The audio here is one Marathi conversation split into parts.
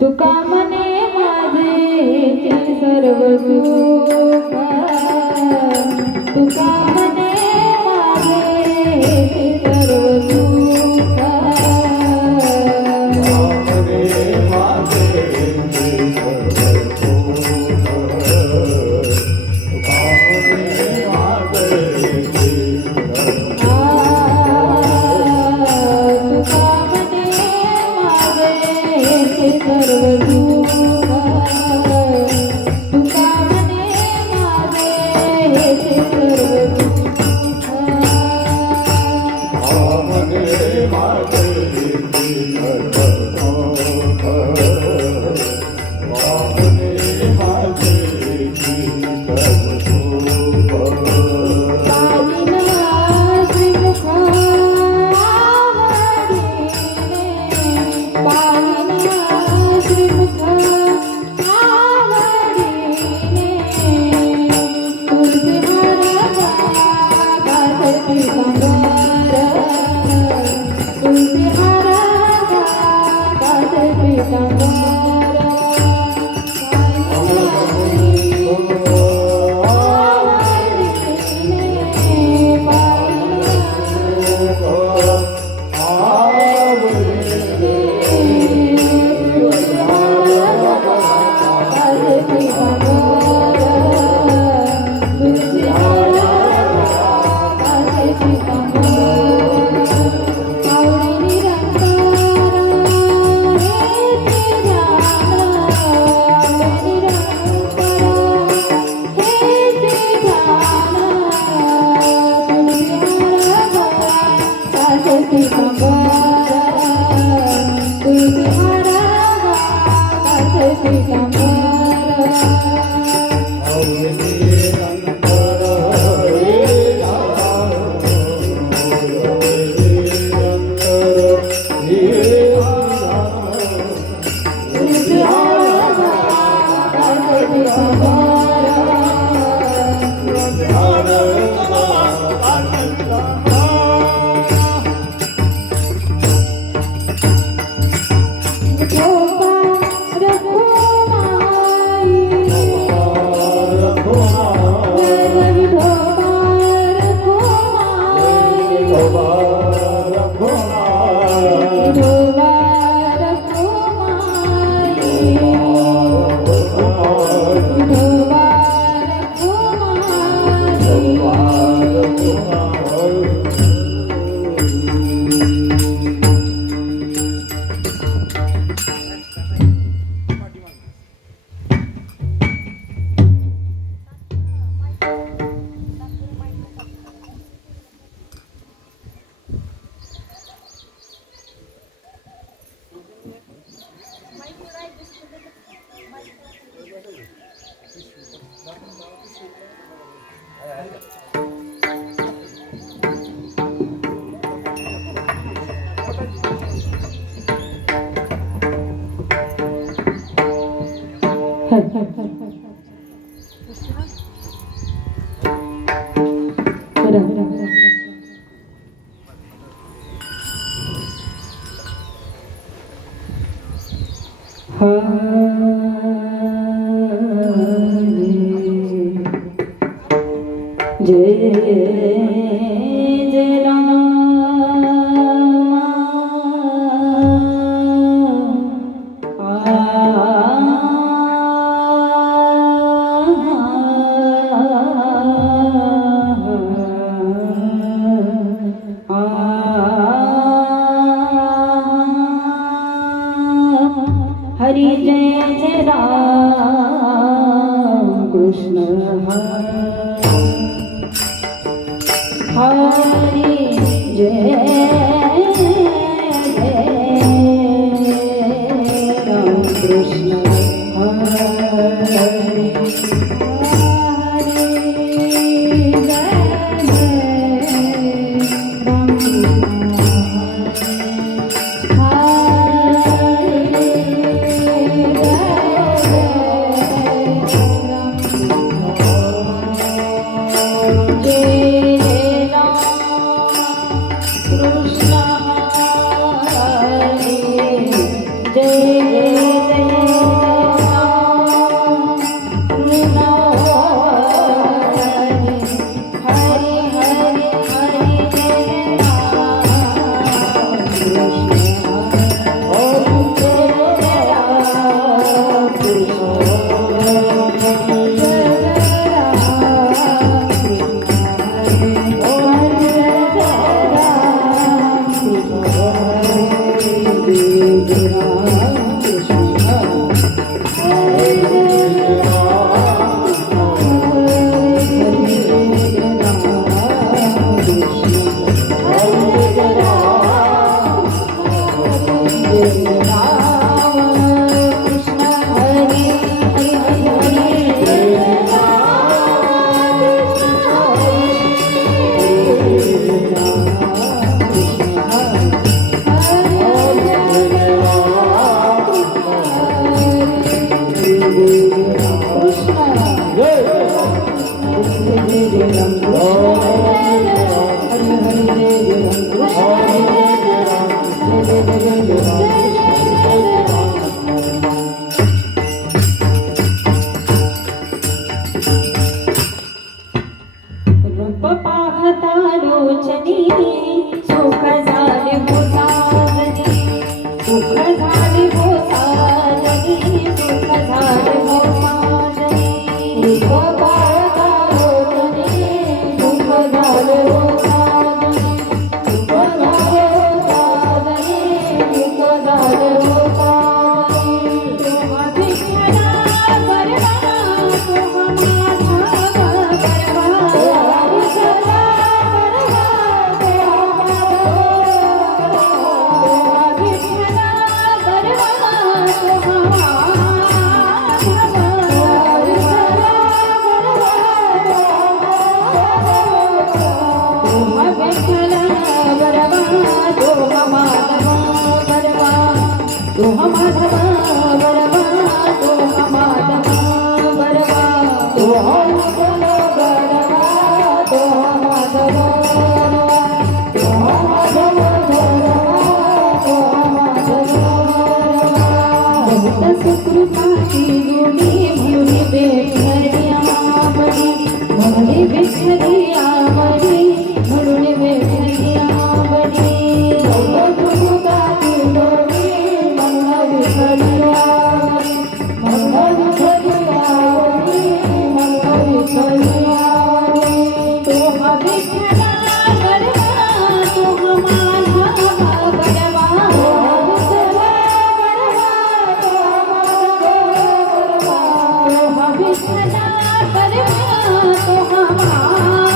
तुका मने माझे सर्व सुख, तुका मने माझे सर्व सुख, Oh जय जय राम हरि जय जय राम कृष्ण हरि जय जय राम कृष्ण हरि लोचनी सुख झाले हो साजनी सुख झाले हो साजनी सुख झाले हो साजनी सुख पाळता लोचनी सुख झाले हो साजनी सुख झाले हो साजनी सुख झाले हो साजनी तेव्हा विठ्ठला बरवा तेव्हा माझा बरवा विठ्ठला बरवा तेव्हा विठ्ठला बरवा तेव्हा सुकृताची जोडी म्हणून भेटली आवडी म्हणून भेटली आवडी म्हणून भेटली आवडी सुकृताची जोडी म्हणून भेटली आवडी म्हणून भेटली आवडी म्हणून भेटली आवडी तोहा भेटला गरबा तोहा माझा गरबा विठ्ठला बरवा तो हमारा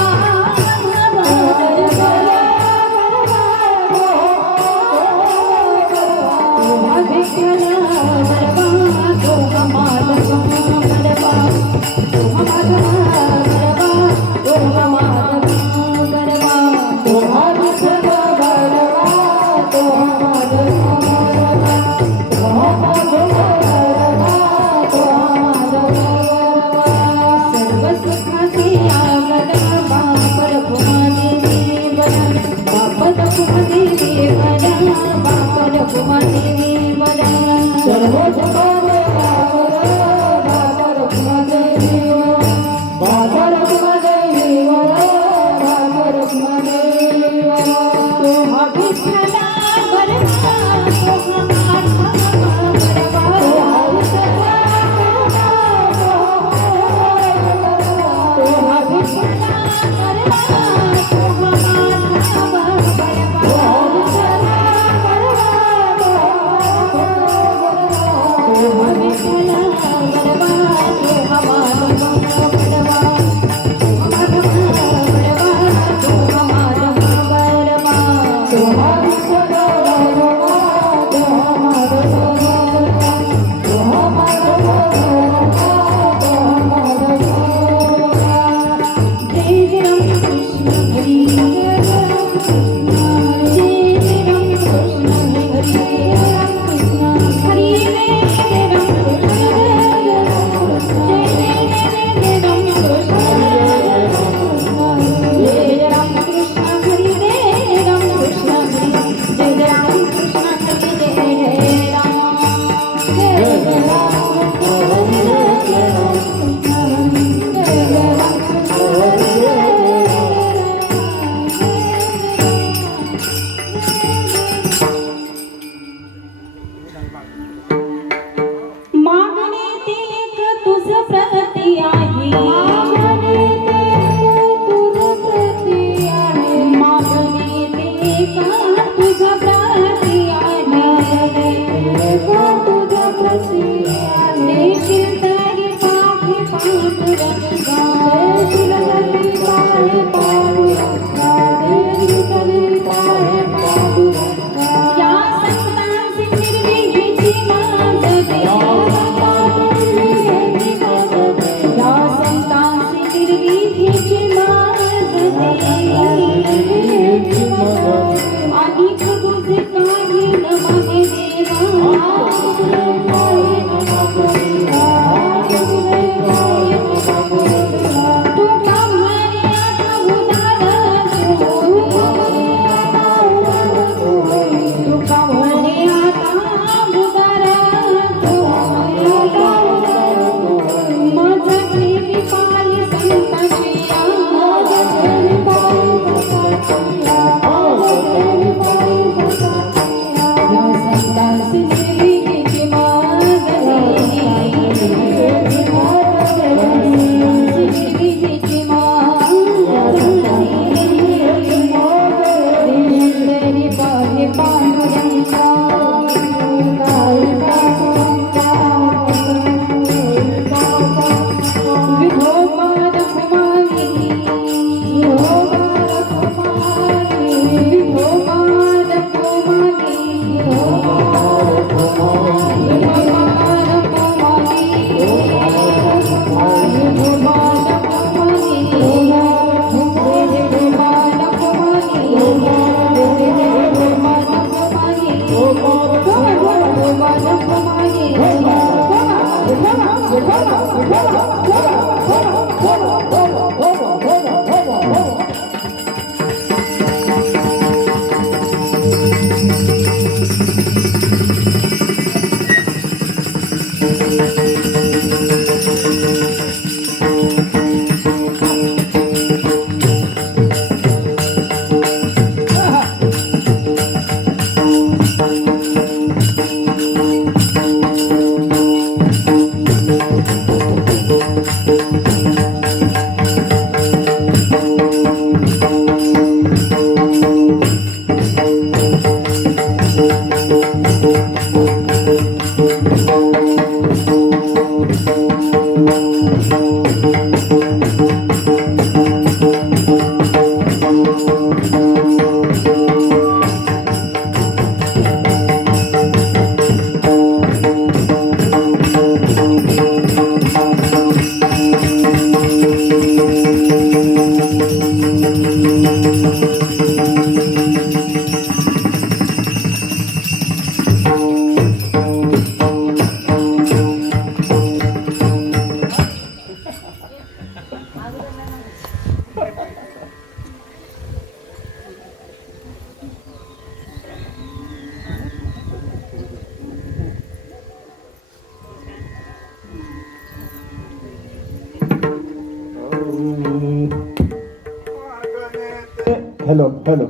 हॅलो हॅलो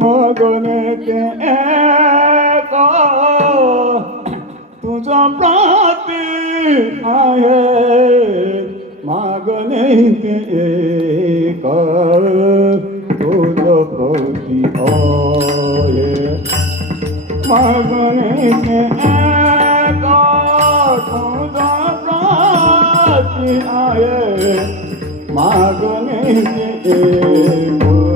मागणे ते एका तुझा प्राती आहे मागणे ते एका तुझा प्राती आहे मागणे ते एका तुझा प्राती आहे मागणे ते एका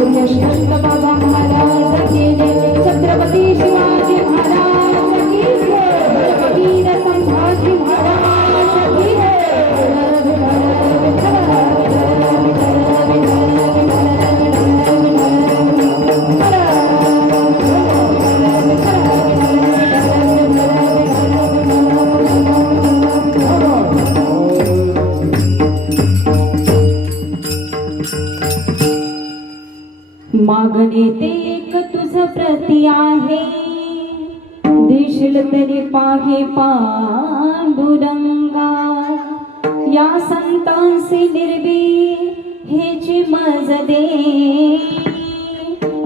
बाबा महाराज की जय, छत्रपती शिवाजी महाराज की जय, वीर संभाजी महाराज की मागणे ते एक तुझ प्रती आहे, दिशील तरी पाहे पांडुरंगा, या संतांसी निर्भी हेची मज दे,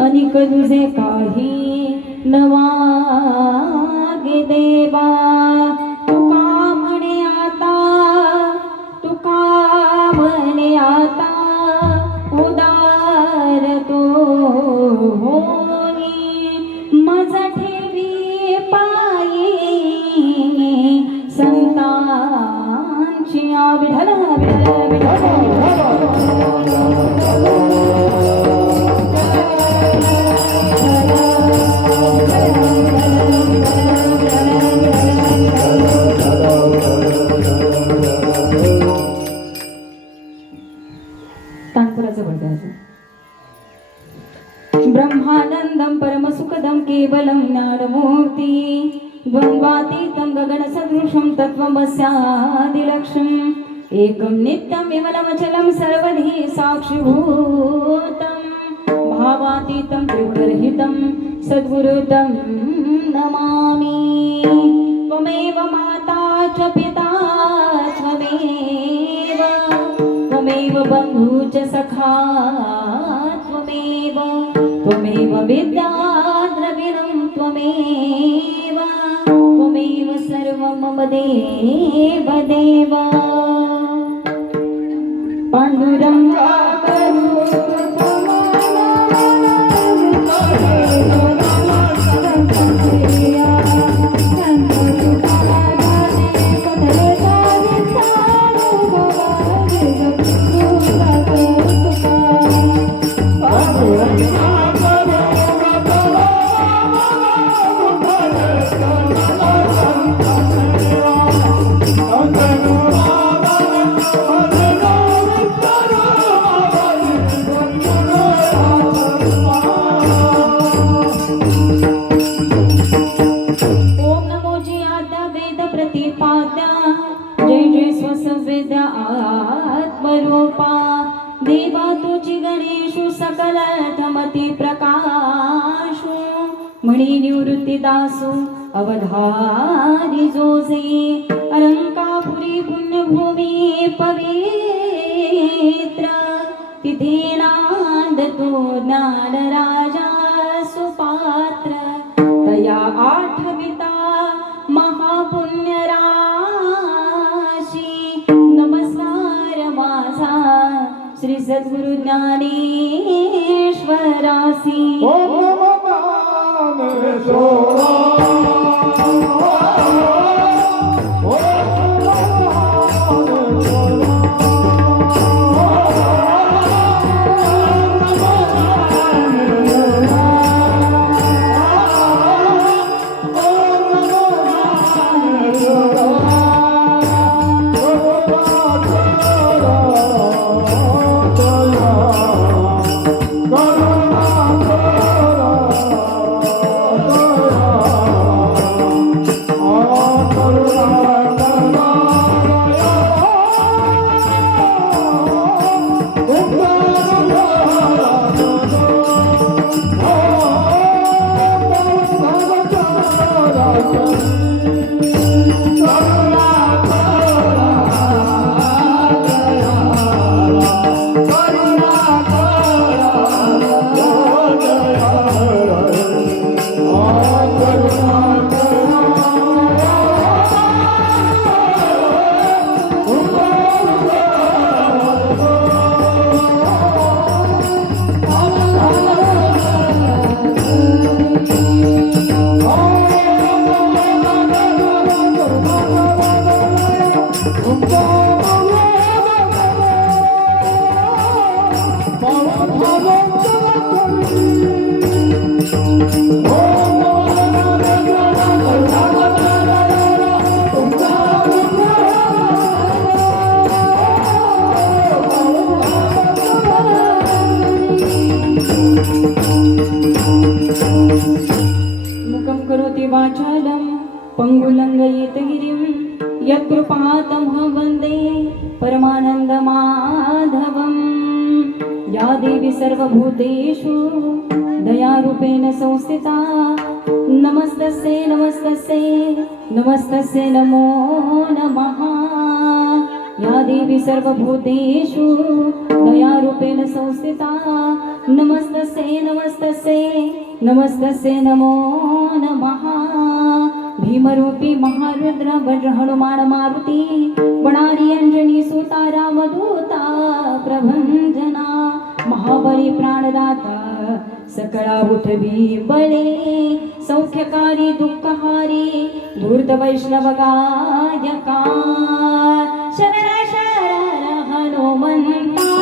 अनिक तुझे काही नवागे देवा, तुका म्हणे आता, तुका म्हणे आता, उदार तो होई, मज ठेवी पायी संतांची विठ्ठल तानपुराचं बघायचं. ब्रह्मानंदं परमसुखदं केवलं ज्ञानमूर्ति, द्वन्द्वातीतं गगनसदृशं तत्त्वमस्यादिलक्ष्यम्, एकं नित्यं विमलमचलं सर्वधी साक्षिभूतं, भावातीतं त्रिगुणरहितं सद्गुरुतं नमामि. त्वमेव माता च पिता त्वमेव, त्वमेव बन्धु च सखा त्वमेव, त्वमेव विद्या द्रविणं त्वमेव, त्वमेव सर्वं मम देव देव. पांडुरंगा आत्मरूपा, देवा तुझी गणेशु सकल थमती प्रकाशु, मणि निवृत्ती दासु अवधारी जोसे, अलंकापुरी पुण्यभूमी पवित्र, तिथे नांद तो ज्ञान राजा सुपात्र, तया आठविता महापुण्य राशी, नमस्कार माझा श्री सद्गुरु ज्ञानेश्वरासी. ओम नमो ज्ञानेश्वरा. मुखं करोति वाचालं पङ्गुलङ्घयेत गिरिं यत्कृपातमहं वन्दे परमानन्दमाधवम् या देवी सर्वभूतेषु दयारूपेण संस्थिता नमस्तस्यै नमस्तस्यै नमस्तस्यै नमो नमः या देवी सर्वभूतेषु दयारूपेण संस्थिता नमस्तस्यै नमस्तस्यै नमस्तस्यै नमो नमः भीमरूपी महारुद्र वज्र हनुमान मारुती वनारी अंजनी सुता रामदूता प्रभंजना महाबली प्राणदाता सकळा उठवी बळे सौख्यकारी दुःखहारी धूर्त वैष्णव गायका शरण शरण हनुमंता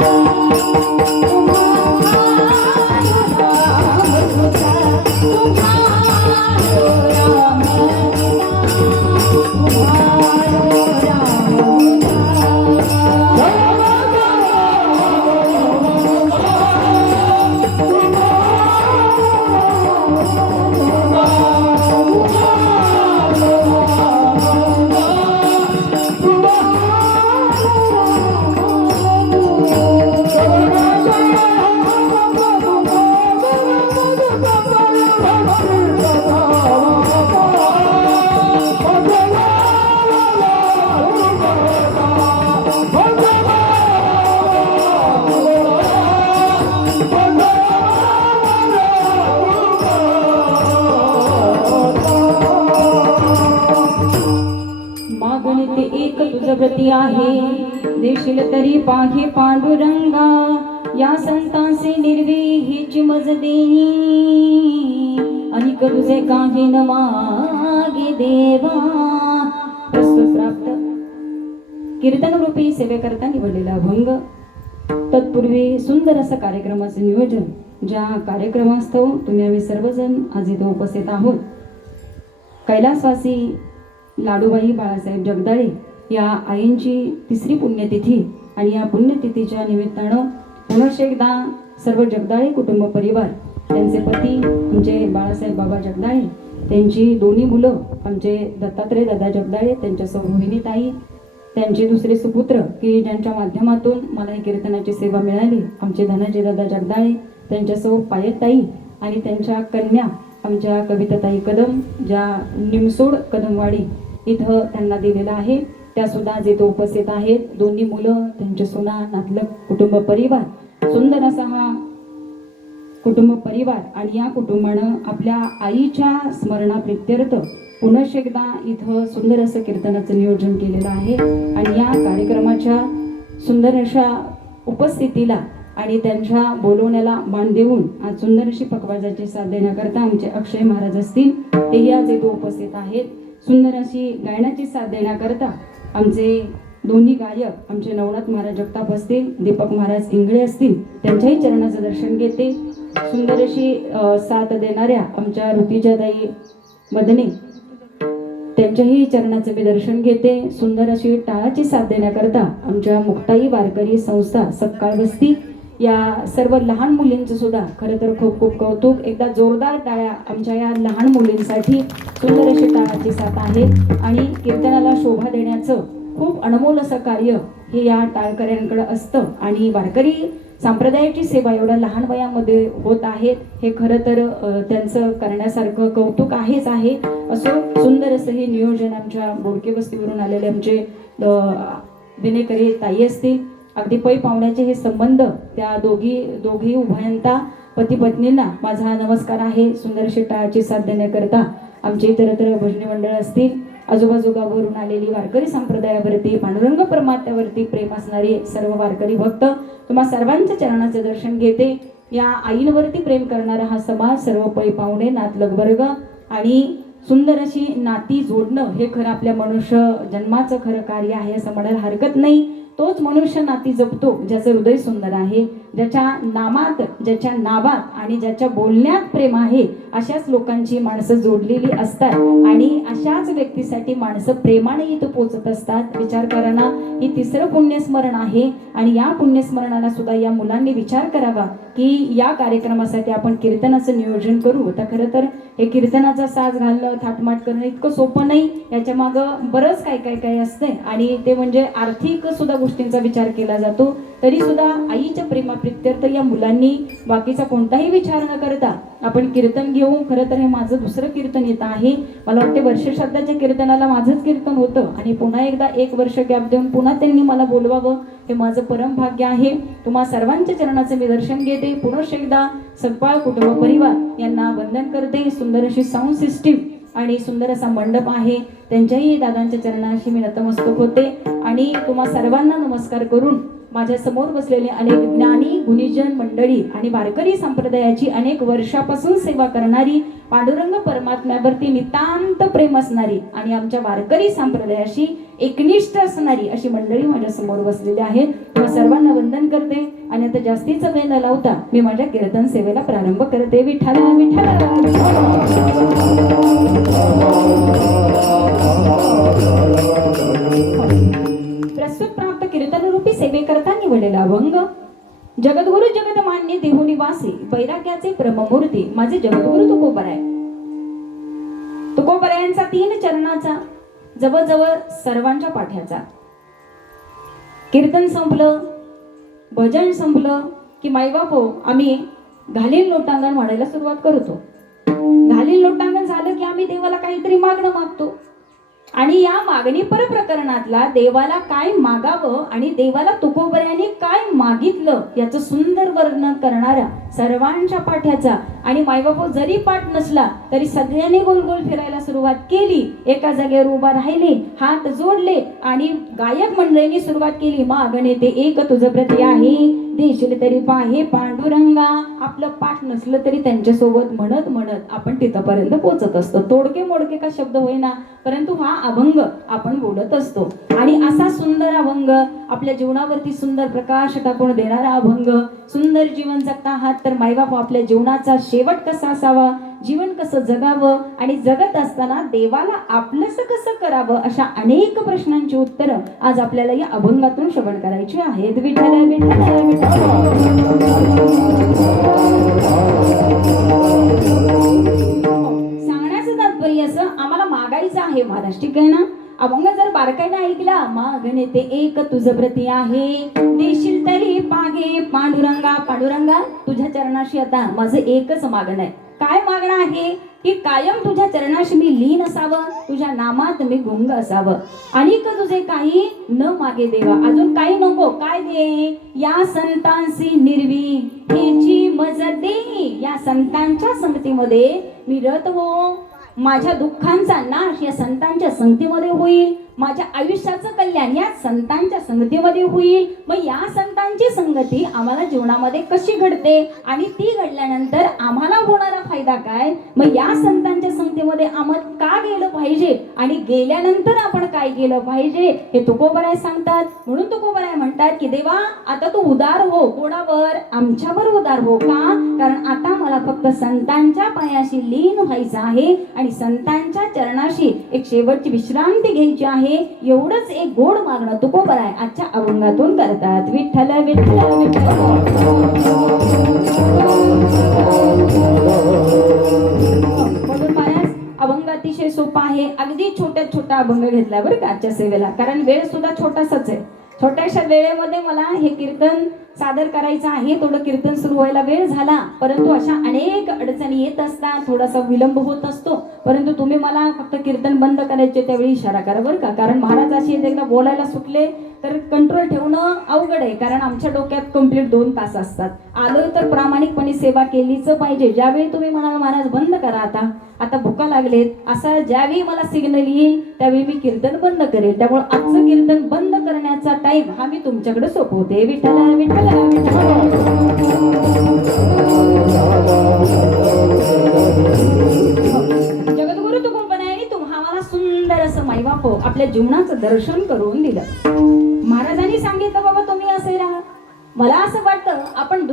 प्रती आहे देशील तरी पाहे पांडुरंगा या संतांचे निर्विहीची मज देई अनिक तुझे काही न मागे देवा प्रस्तुत प्राप्त कीर्तन रूपी सेवेकरता निवडलेला अभंग तत्पूर्वी सुंदर असं कार्यक्रमाचे नियोजन ज्या कार्यक्रमास्तव तुम्ही आम्ही सर्वजण आज इथे उपस्थित आहोत कैलासवासी लाडूबाई बाळासाहेब जगदाळे या आईंची तिसरी पुण्यतिथी आणि या पुण्यतिथीच्या निमित्तानं पुनश्च एकदा सर्व जगदाळे कुटुंब परिवार त्यांचे पती आमचे बाळासाहेब बाबा जगदाळे त्यांची दोन्ही मुलं आमचे दत्तात्रय दादा जगदाळे त्यांच्या सौ रोहिणीताई त्यांचे दुसरे सुपुत्र की ज्यांच्या माध्यमातून मला ही कीर्तनाची सेवा मिळाली आमचे धनाजी दादा जगदाळे त्यांच्या सौ पायताई आणि त्यांच्या कन्या आमच्या कविताताई कदम ज्या निमसोड कदमवाडी इथं त्यांना दिलेला आहे त्या सुद्धा जिथे उपस्थित आहेत दोन्ही मुलं त्यांचे सुना नातलग कुटुंब परिवार सुंदर असा हा कुटुंब परिवार आणि या कुटुंबानं आपल्या आईच्या स्मरणाप्रित्यर्थ पुनश्च एकदा इथं सुंदर असं कीर्तनाचं नियोजन केलेलं आहे आणि या कार्यक्रमाच्या सुंदर अशा उपस्थितीला आणि त्यांच्या बोलवण्याला मान देऊन आज सुंदर अशी पखवाजाची साथ देण्याकरता आमचे अक्षय महाराज असतील तेही आज इथे उपस्थित आहेत सुंदर अशी गायनाची साथ देण्याकरता आमचे दोन्ही गायक आमचे नवनाथ महाराज जगताप असतील दीपक महाराज इंगळे असतील त्यांच्याही चरणाचं दर्शन घेते सुंदर अशी साथ देणाऱ्या आमच्या ऋतिजाताई मदने त्यांच्याही चरणाचं मी दर्शन घेते सुंदर अशी टाळाची साथ देण्याकरता आमच्या मुक्ताई वारकरी संस्था सपकाळ वस्ती या सर्व लहान मुलींचं सुद्धा खरं तर खूप खूप कौतुक एकदा जोरदार टाळ्या आमच्या या लहान मुलींसाठी सुंदर अशी टाळाची साथ आहे आणि कीर्तनाला शोभा देण्याचं खूप अनमोल असं कार्य हे या टाळकऱ्यांकडे असतं आणि वारकरी संप्रदायाची सेवा एवढ्या लहान वयामध्ये होत आहेत हे खरं तर त्यांचं करण्यासारखं कौतुक आहेच आहे असं सुंदर असं हे नियोजन आमच्या बोडके वस्तीवरून आलेले आमचे विनेकरी ताई असतील अगदी पै पाहुण्याचे हे संबंध त्या दोघी उभयंता पती पत्नींना माझा नमस्कार आहे सुंदर अशी टाळाची साथ देण्याकरता आमचे इतरत्र भजनी मंडळ असतील आजूबाजू गावावरून आलेली वारकरी संप्रदायावरती पांडुरंग परमात्म्यावरती प्रेम असणारे सर्व वारकरी भक्त तुम्हा सर्वांच्या चरणाचे दर्शन घेते या आईंवरती प्रेम करणारा हा समाज सर्व पै पाहुणे नातलग वर्ग आणि सुंदर अशी नाती जोडणं हे खरं आपल्या मनुष्य जन्माचं खरं कार्य आहे असं म्हणायला हरकत नाही तोच मनुष्य नाती जपतो ज्याचं हृदय सुंदर आहे ज्याच्या नामात, ज्याच्या नावात आणि ज्याच्या बोलण्यात प्रेम आहे अशाच लोकांची माणसं जोडलेली असतात आणि अशाच व्यक्तीसाठी माणसं प्रेमाने इथं पोचत असतात. विचार करा ना, ही तिसरं पुण्यस्मरण आहे आणि या पुण्यस्मरणाला सुद्धा या मुलांनी विचार करावा की या कार्यक्रमासाठी आपण कीर्तनाचं नियोजन करू. तर खरं तर हे कीर्तनाचा साज घालणं, थाटमाट करणं इतकं सोपं नाही, याच्या मागं बरंच काय असते आणि ते म्हणजे आर्थिक सुद्धा गोष्टींचा विचार केला जातो. तरी सुद्धा आईच्या प्रेमाप्रित्यर्थ या मुलांनी बाकीचा कोणताही विचार न करता आपण कीर्तन घेऊ. खरं तर हे माझं दुसरं कीर्तन येत आहे. मला वाटते वर्षश्राद्धाच्या कीर्तनाला माझंच कीर्तन होतं आणि पुन्हा एकदा 1 वर्ष गॅप देऊन पुन्हा त्यांनी मला बोलवावं हे माझं परम भाग्य आहे. तुम्हा सर्वांच्या चरणाचं मी दर्शन घेते. पुनश्च एकदा सगळा कुटुंब परिवार यांना वंदन करते. सुंदर अशी साऊंड सिस्टीम आणि सुंदर असा मंडप आहे, त्यांच्याही दादांच्या चरणाशी मी नतमस्तक होते आणि तुम्हा सर्वांना नमस्कार करून माझ्या समोर बसलेले अनेक ज्ञानी गुणीजन मंडळी आणि वारकरी संप्रदायाची अनेक वर्षापासून सेवा करणारी, पांडुरंग परमात्म्यावरती नितांत प्रेम असणारी आणि आमच्या वारकरी संप्रदायाशी एकनिष्ठ असणारी अशी मंडळी माझ्या समोर बसलेली आहेत. तुम्हा सर्वांना वंदन करते आणि आता जास्तीचा वेळ न लावता मी माझ्या कीर्तन सेवेला प्रारंभ करते. विठ्ठल विठ्ठल. प्रस्तुत प्राप्त कीर्तनरूपी सेवेकरता निवडलेला अभंग. जगद्गुरु जगदमान्य देहुनिवासी वैराग्याचे परममूर्ती माझे जगद्गुरु तुकोबराय. तुकोबरायांचा 3 चरणाचा जवळजवळ सर्वांच्या पाठ्याचा. कीर्तन संपलं, भजन संपलं की मायबापो आम्ही घालील लोटांगण म्हणायला सुरुवात करतो. घालील लोटांगण झालं की आम्ही देवाला काहीतरी मागणं मागतो आणि या मागणी पर प्रकरणातला देवाला काय मागावं आणि देवाला तुकोबऱ्याने काय मागितलं याचं सुंदर वर्णन करणारा सर्वांच्या पाठ्याचा. आणि मायबापू जरी पाठ नसला तरी सगळ्यांनी गोल गोल फिरायला सुरुवात केली, एका जागेवर उभा राहिले, हात जोडले आणि गायक मंडळींनी सुरुवात केली. मागणे ते एक तुझ प्रती आहे, देशील तरी पाहे पांडुरंगा. आपलं पाठ नसलं तरी त्यांच्यासोबत म्हणत म्हणत आपण तिथपर्यंत पोहोचत असतो. तोडके मोडके का शब्द होईना परंतु हा अभंग आपण बोलत असतो आणि असा सुंदर अभंग आपल्या जीवनावरती सुंदर प्रकाश टाकून देणारा अभंग. सुंदर जीवन जगता आहात तर मायबाप आपल्या जीवनाचा शेवट कसा असावा, जीवन कसं जगावं आणि जगत असताना देवाला आपलंसं कसं करावं अशा अनेक प्रश्नांची उत्तरं आज आपल्याला या अभंगातून श्रवण करायची आहेत. विठ्ठल विठ्ठल विठ्ठल. सांगण्याचं तात्पर्य असं आम्हाला मागायचं आहे महाराज, ठीक आहे ना. अभंग जर बारकाईने ऐकला, मागणे ते एक तुझ प्रती आहे, देशील तरी पागे पांडुरंगा. पांडुरंगा तुझ्या चरणाशी आता माझं एकच मागणं आहे. काय मागणं आहे की कायम तुझ्या चरणाशी मी लीन असावं, तुझ्या नामात मी गुंग असावं. आणि तुझे काही न मागे देवा, अजून काही नको. काय दे? या संतांसी निर्वी हेची मज दे. या संतांच्या संगतीमध्ये मी रत हो, माझ्या दुःखांचा नाश या संतांच्या संगतीमध्ये होईल, माझ्या आयुष्याचं कल्याण या संतांच्या संगतीमध्ये होईल. मग या संतांची संगती आम्हाला जीवनामध्ये कशी घडते आणि ती घडल्यानंतर आम्हाला होणारा फायदा काय, मग या संतांच्या संगतीमध्ये आम्हाला का गेलं पाहिजे आणि गेल्यानंतर आपण काय केलं पाहिजे हे तुकोबराय सांगतात. म्हणून तुकोबराय म्हणतात की देवा आता तू उदार हो. कोणावर? आमच्यावर उदार हो. का? कारण आता मला फक्त संतांच्या पायाशी लीन व्हायचं आहे आणि संतांच्या चरणाशी एक शेवटची विश्रांती घ्यायची आहे. एवढंच एक गोड मागणं तुकोबराय आजच्या अभंगातून करतात. विठ्ठल विठ्ठल विठ्ठल. म्हणून महाराज अभंग अतिशय सोपा आहे. अगदी छोटा अभंग घेतला बरं का आजच्या सेवेला, कारण वेळ सुद्धा छोटासाच आहे. छोट्याशा वेळेमध्ये मला हे कीर्तन सादर करायचं आहे. थोडं कीर्तन सुरू व्हायला वेळ झाला, परंतु अशा अनेक अडचणी येत असतात, थोडासा विलंब होत असतो. परंतु तुम्ही मला फक्त कीर्तन बंद करायचे त्यावेळी इशारा करा बरं का, कारण महाराज अशी एकदा बोलायला सुटले तर कंट्रोल ठेवणं अवघड आहे. कारण आमच्या डोक्यात कंप्लीट 2 तास असतात. आलोय तर प्रामाणिकपणे सेवा केलीच पाहिजे. ज्यावेळी तुम्ही म्हणाल महाराज बंद करा आता भुका लागलेत, असा ज्यावेळी मला सिग्नल येईल त्यावेळी मी कीर्तन बंद करेल. त्यामुळे आजचं कीर्तन बंद करण्याचा टाइम हा मी तुमच्याकडे सोपवते. विठ्ठल विठ्ठल विठ्ठल. जगद्गुरु तुकोबरायांनी तुम्हाला सुंदर असं मायबापो आपल्या जीवनाचं दर्शन करून दिलं. महाराजांनी सांगितलं बाबा तुम्ही असे राहा. मला असं वाटतं आपण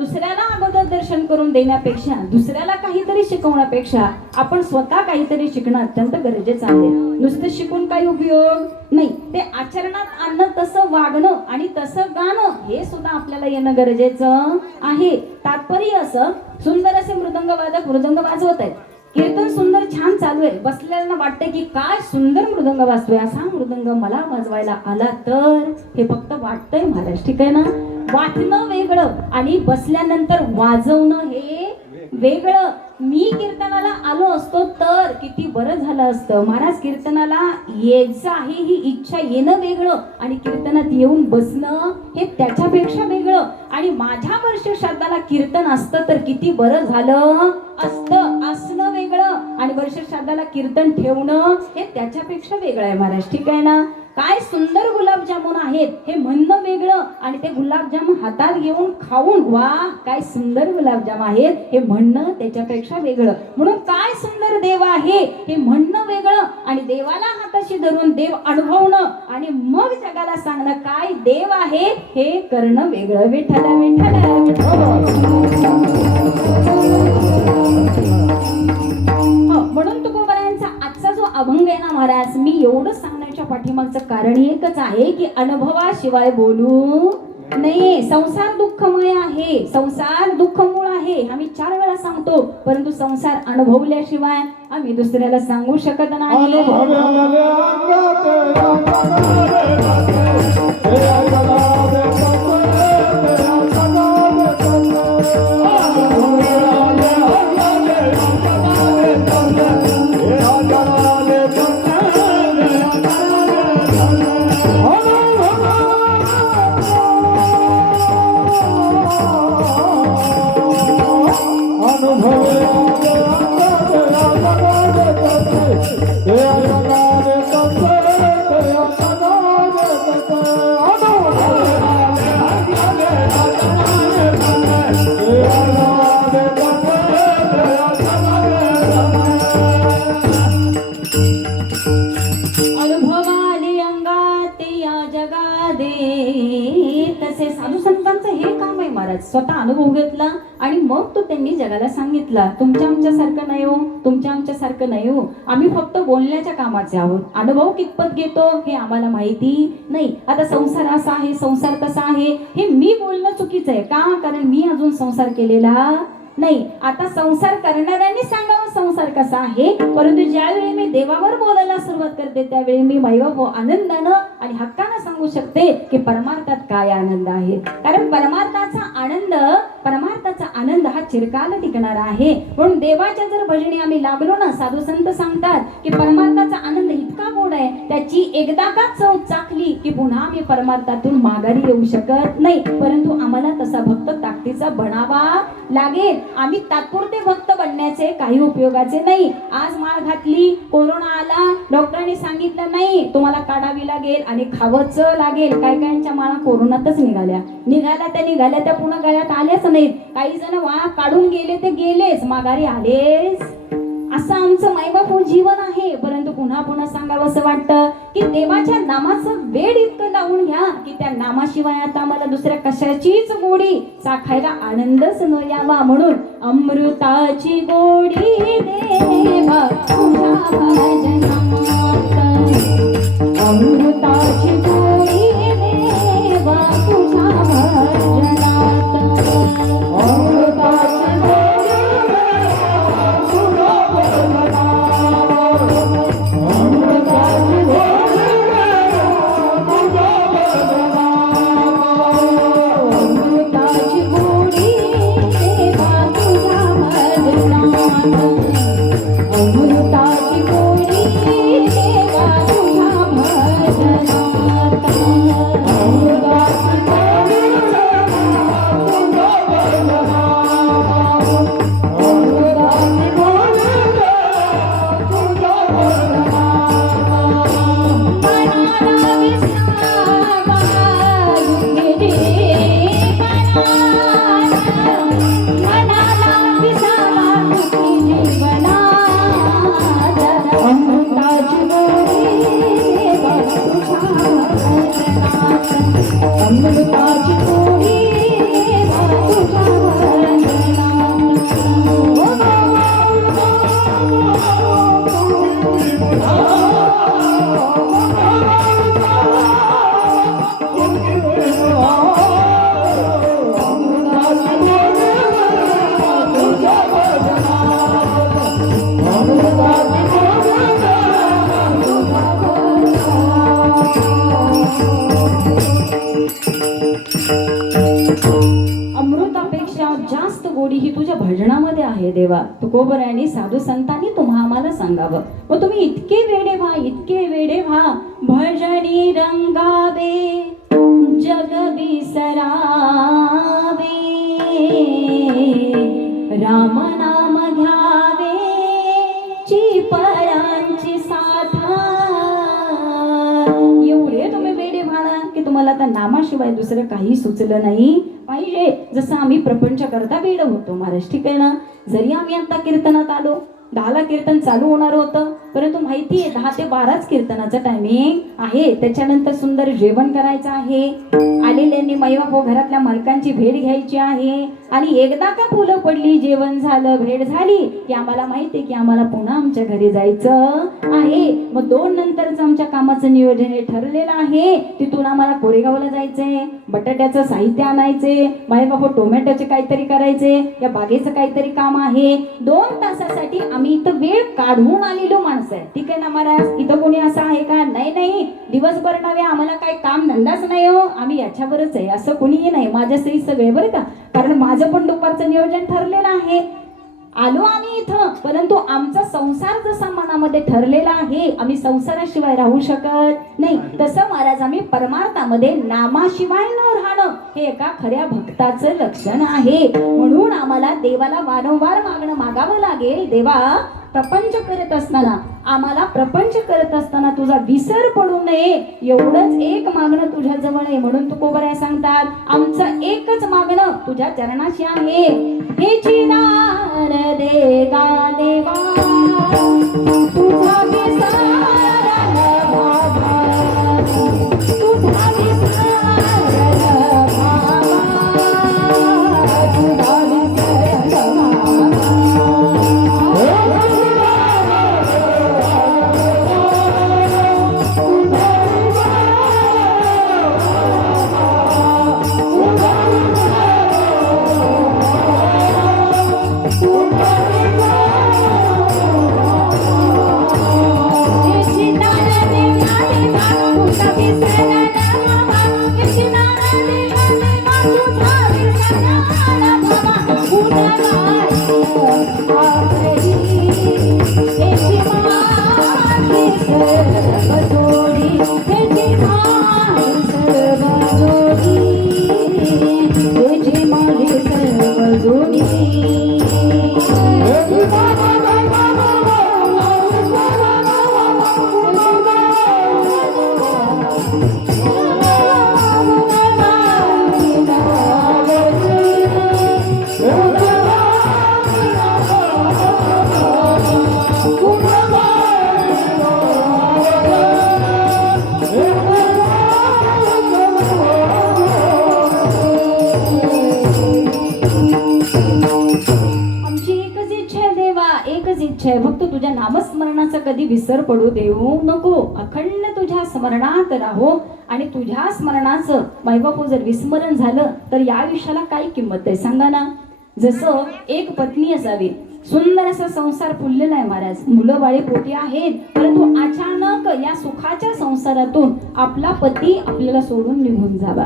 करून देण्यापेक्षा दुसऱ्याला काहीतरी शिकवण्यापेक्षा आपण स्वतः काहीतरी शिकणं अत्यंत गरजेचं आहे. नुसतं शिकून काही उपयोग नाही, ते आचरणात आणणं, तसं वागणं आणि तसं गाणं हे सुद्धा आपल्याला येणं गरजेचं आहे. तात्पर्य असं, सुंदर असे मृदंगवादक मृदंग वाजवत आहेत, कीर्तन सुंदर छान चालू आहे, बसलेल्यांना वाटतंय की काय सुंदर मृदंग वाजतोय, असा मृदंग मला वाजवायला आला तर हे फक्त वाटतंय महाराज, ठीक आहे ना. वाटणं वेगळं आणि बसल्यानंतर वाजवणं हे वेगळं. मी कीर्तनाला आलो असतो तर किती बरं झालं असतं महाराज. कीर्तनाला यायचं आहे ही इच्छा येणं वेगळं आणि कीर्तनात येऊन बसणं हे त्याच्यापेक्षा वेगळं. आणि माझ्या वर्ष श्राद्धाला कीर्तन असतं तर किती बरं झालं असतं असणं वेगळं आणि वर्ष श्राद्धाला कीर्तन ठेवणं हे त्याच्यापेक्षा वेगळं आहे महाराज, ठीक आहे ना. काय सुंदर गुलाबजामुन आहेत हे म्हणणं वेगळं आणि ते गुलाबजामुन हातात घेऊन खाऊन वा काय सुंदर गुलाबजाम आहेत हे म्हणणं त्याच्यापेक्षा वेगळं. म्हणून काय सुंदर देव आहे हे म्हणणं वेगळं आणि देवाला हाताशी धरून देव अनुभवणं आणि मग जगाला सांगणं काय देव आहे हे करणं वेगळं. विठ्ठल म्हणून तुकोबारायांचा आजचा जो अभंग आहे ना महाराज, मी एवढं सांगण्याच्या पाठीमागचं कारण एकच आहे की अनुभवाशिवाय बोलू नाही. संसार दुःखमय आहे, संसार दुःखमूळ आहे, आम्ही 4 वेळा सांगतो, परंतु संसार अनुभवल्याशिवाय आम्ही दुसऱ्याला सांगू शकत नाही. तसे साधू संतांचं हे काम आहे महाराज, स्वतः अनुभव घेतला आणि मग तो त्यांनी जगाला सांगितला. तुमच्या आमच्यासारखं नाही हो, तुमच्या आमच्यासारखं नाही हो, आम्ही फक्त बोलण्याच्या कामाचे आहोत. अनुभव कितपत घेतो हे आम्हाला माहिती नाही. आता संसार असा आहे, संसार तसा आहे हे मी बोलणं चुकीचं आहे का, कारण मी अजून संसार केलेला नाही. आता संसार करणाऱ्यांनी सांगावं संसार कसा आहे, परंतु ज्यावेळी मी देवावर बोलायला सुरुवात करते त्यावेळी मी मैव आनंदानं आणि हक्कानं सांगू शकते की परमार्थात काय आनंद आहे. कारण परमार्थाचा आनंद हा चिरकाल टिकणारा आहे. म्हणून देवाच्या जर भजनी आम्ही लागलो ना, साधू संत सांगतात की परमार्थाचा आनंद इतका गोड आहे, त्याची एकदा का चव चाखली की पुन्हा आम्ही परमार्थातून माघारी येऊ शकत नाही. परंतु आम्हाला तसा भक्त ताकदीचा बनावा लागेल. आम्ही तात्पुरते भक्त बनण्याचे काही उपयोगाचे नाही. आज माळ घातली, कोरोना आला, डॉक्टरांनी सांगितलं नाही तुम्हाला काढावी लागेल आणि खावंच लागेल. काही काहींच्या माळा कोरोनातच निघाल्या त्या पुन्हा गळ्यात आल्याच नाहीत. काही जण वा काढून गेले ते गेलेच, माघारी आलेच. असं आमचं मायबापू जीवन आहे. परंतु पुन्हा पुन्हा सांगावं असं वाटतं की देवाच्या नामाचं वेड इतकं लावून घ्या की त्या नामाशिवाय आता मला दुसऱ्या कशाचीच गोडी चाखायला आनंदच न यावा. म्हणून अमृताची गोडी देवा तुझ्या भजनात, अमृताची गोडी देवा तुझ्या भजनात, अमृताची अमृताची गोडी देवा तुझ्या भजनात. तुकोबरायांनी साधू संतांनी तुम्हा आम्हाला सांगावं. मग तुम्ही इतके वेडे व्हा, इतके वेडे व्हा. भजनी रंगावे जग विसरावे, राम नाम घ्यावे ची परांची साथा. एवढे तुम्ही वेडे व्हाना की तुम्हाला त्या नामाशिवाय दुसरं काही सुचलं नाही पाहिजे. जसं आम्ही प्रपंच करता वेड होतो महाराज, ठीक आहे ना. जरी आम्ही आता कीर्तनात आलो, 10ला कीर्तन चालू होणार होतं, परंतु माहिती आहे 10 ते 12च कीर्तनाचं टायमिंग आहे. त्याच्यानंतर सुंदर जेवण करायचं आहे. आलेल्यांनी मैबापो घरातल्या मालकांची भेट घ्यायची आहे. आणि एकदा का फुलं पडली, जेवण झालं, भेट झाली की आम्हाला माहिती आहे की आम्हाला पुन्हा आमच्या घरी जायचं आहे. मग 2 नंतरच आमच्या कामाचं नियोजन हे ठरलेलं आहे. तिथून आम्हाला कोरेगावला जायचंय, बटाट्याचं साहित्य आणायचे, मैबापो टोमॅटोचे काहीतरी करायचे, या बागेचं काहीतरी काम आहे. 2 तासासाठी आम्ही इथं वेळ काढून आलेलो माणसं आहे, ठीक आहे ना महाराज. इथं कोणी असं आहे का? नाही नाही, दिवसभर नव्हे, आम्हाला काही काम धंदाच नाही हो, आम्ही याच्यावरच आहे असं कोणीही नाही. माझ्या सहीचं वेळ बरं का, कारण माझं पण दुपारचं नियोजन ठरलेलं आहे. आलो आम्ही इथं, परंतु आमचा संसार जसा मनामध्ये ठरलेला आहे, आम्ही संसाराशिवाय राहू शकत नाही. तसं महाराज आम्ही परमार्थामध्ये नामाशिवाय न राहणं हे एका खऱ्या भक्ताचं लक्षण आहे. म्हणून आम्हाला देवाला वारंवार मागावं लागेल. देवा, प्रपंच करत असताना, आम्हाला प्रपंच करत असताना तुझा विसर पडू नये एवढंच एक मागणं तुझ्या जवळ आहे. म्हणून तुकोबराय सांगतात, आमचं एकच मागणं तुझ्या चरणाशी आहे. हे चिदान दे गा देवा, तुझा विसर बाबा, तुझा विसर बाबा, तुझा विसर बाबा. फक्त तुझ्या नामस्मरणाचा कधी विसर पडू देऊ नको. अखंड तुझ्या स्मरणात राहो. आणि तुझ्या स्मरणाचं मैबापू जर विस्मरण झालं तर या आयुष्याला काय किंमत आहे सांगा ना. जसं एक पत्नी असावी, सुंदर असा संसार फुललेला आहे महाराज, मुलं बाळे पोटी आहेत, परंतु अचानक या सुखाच्या संसारातून आपला पती आपल्याला सोडून निघून जावा.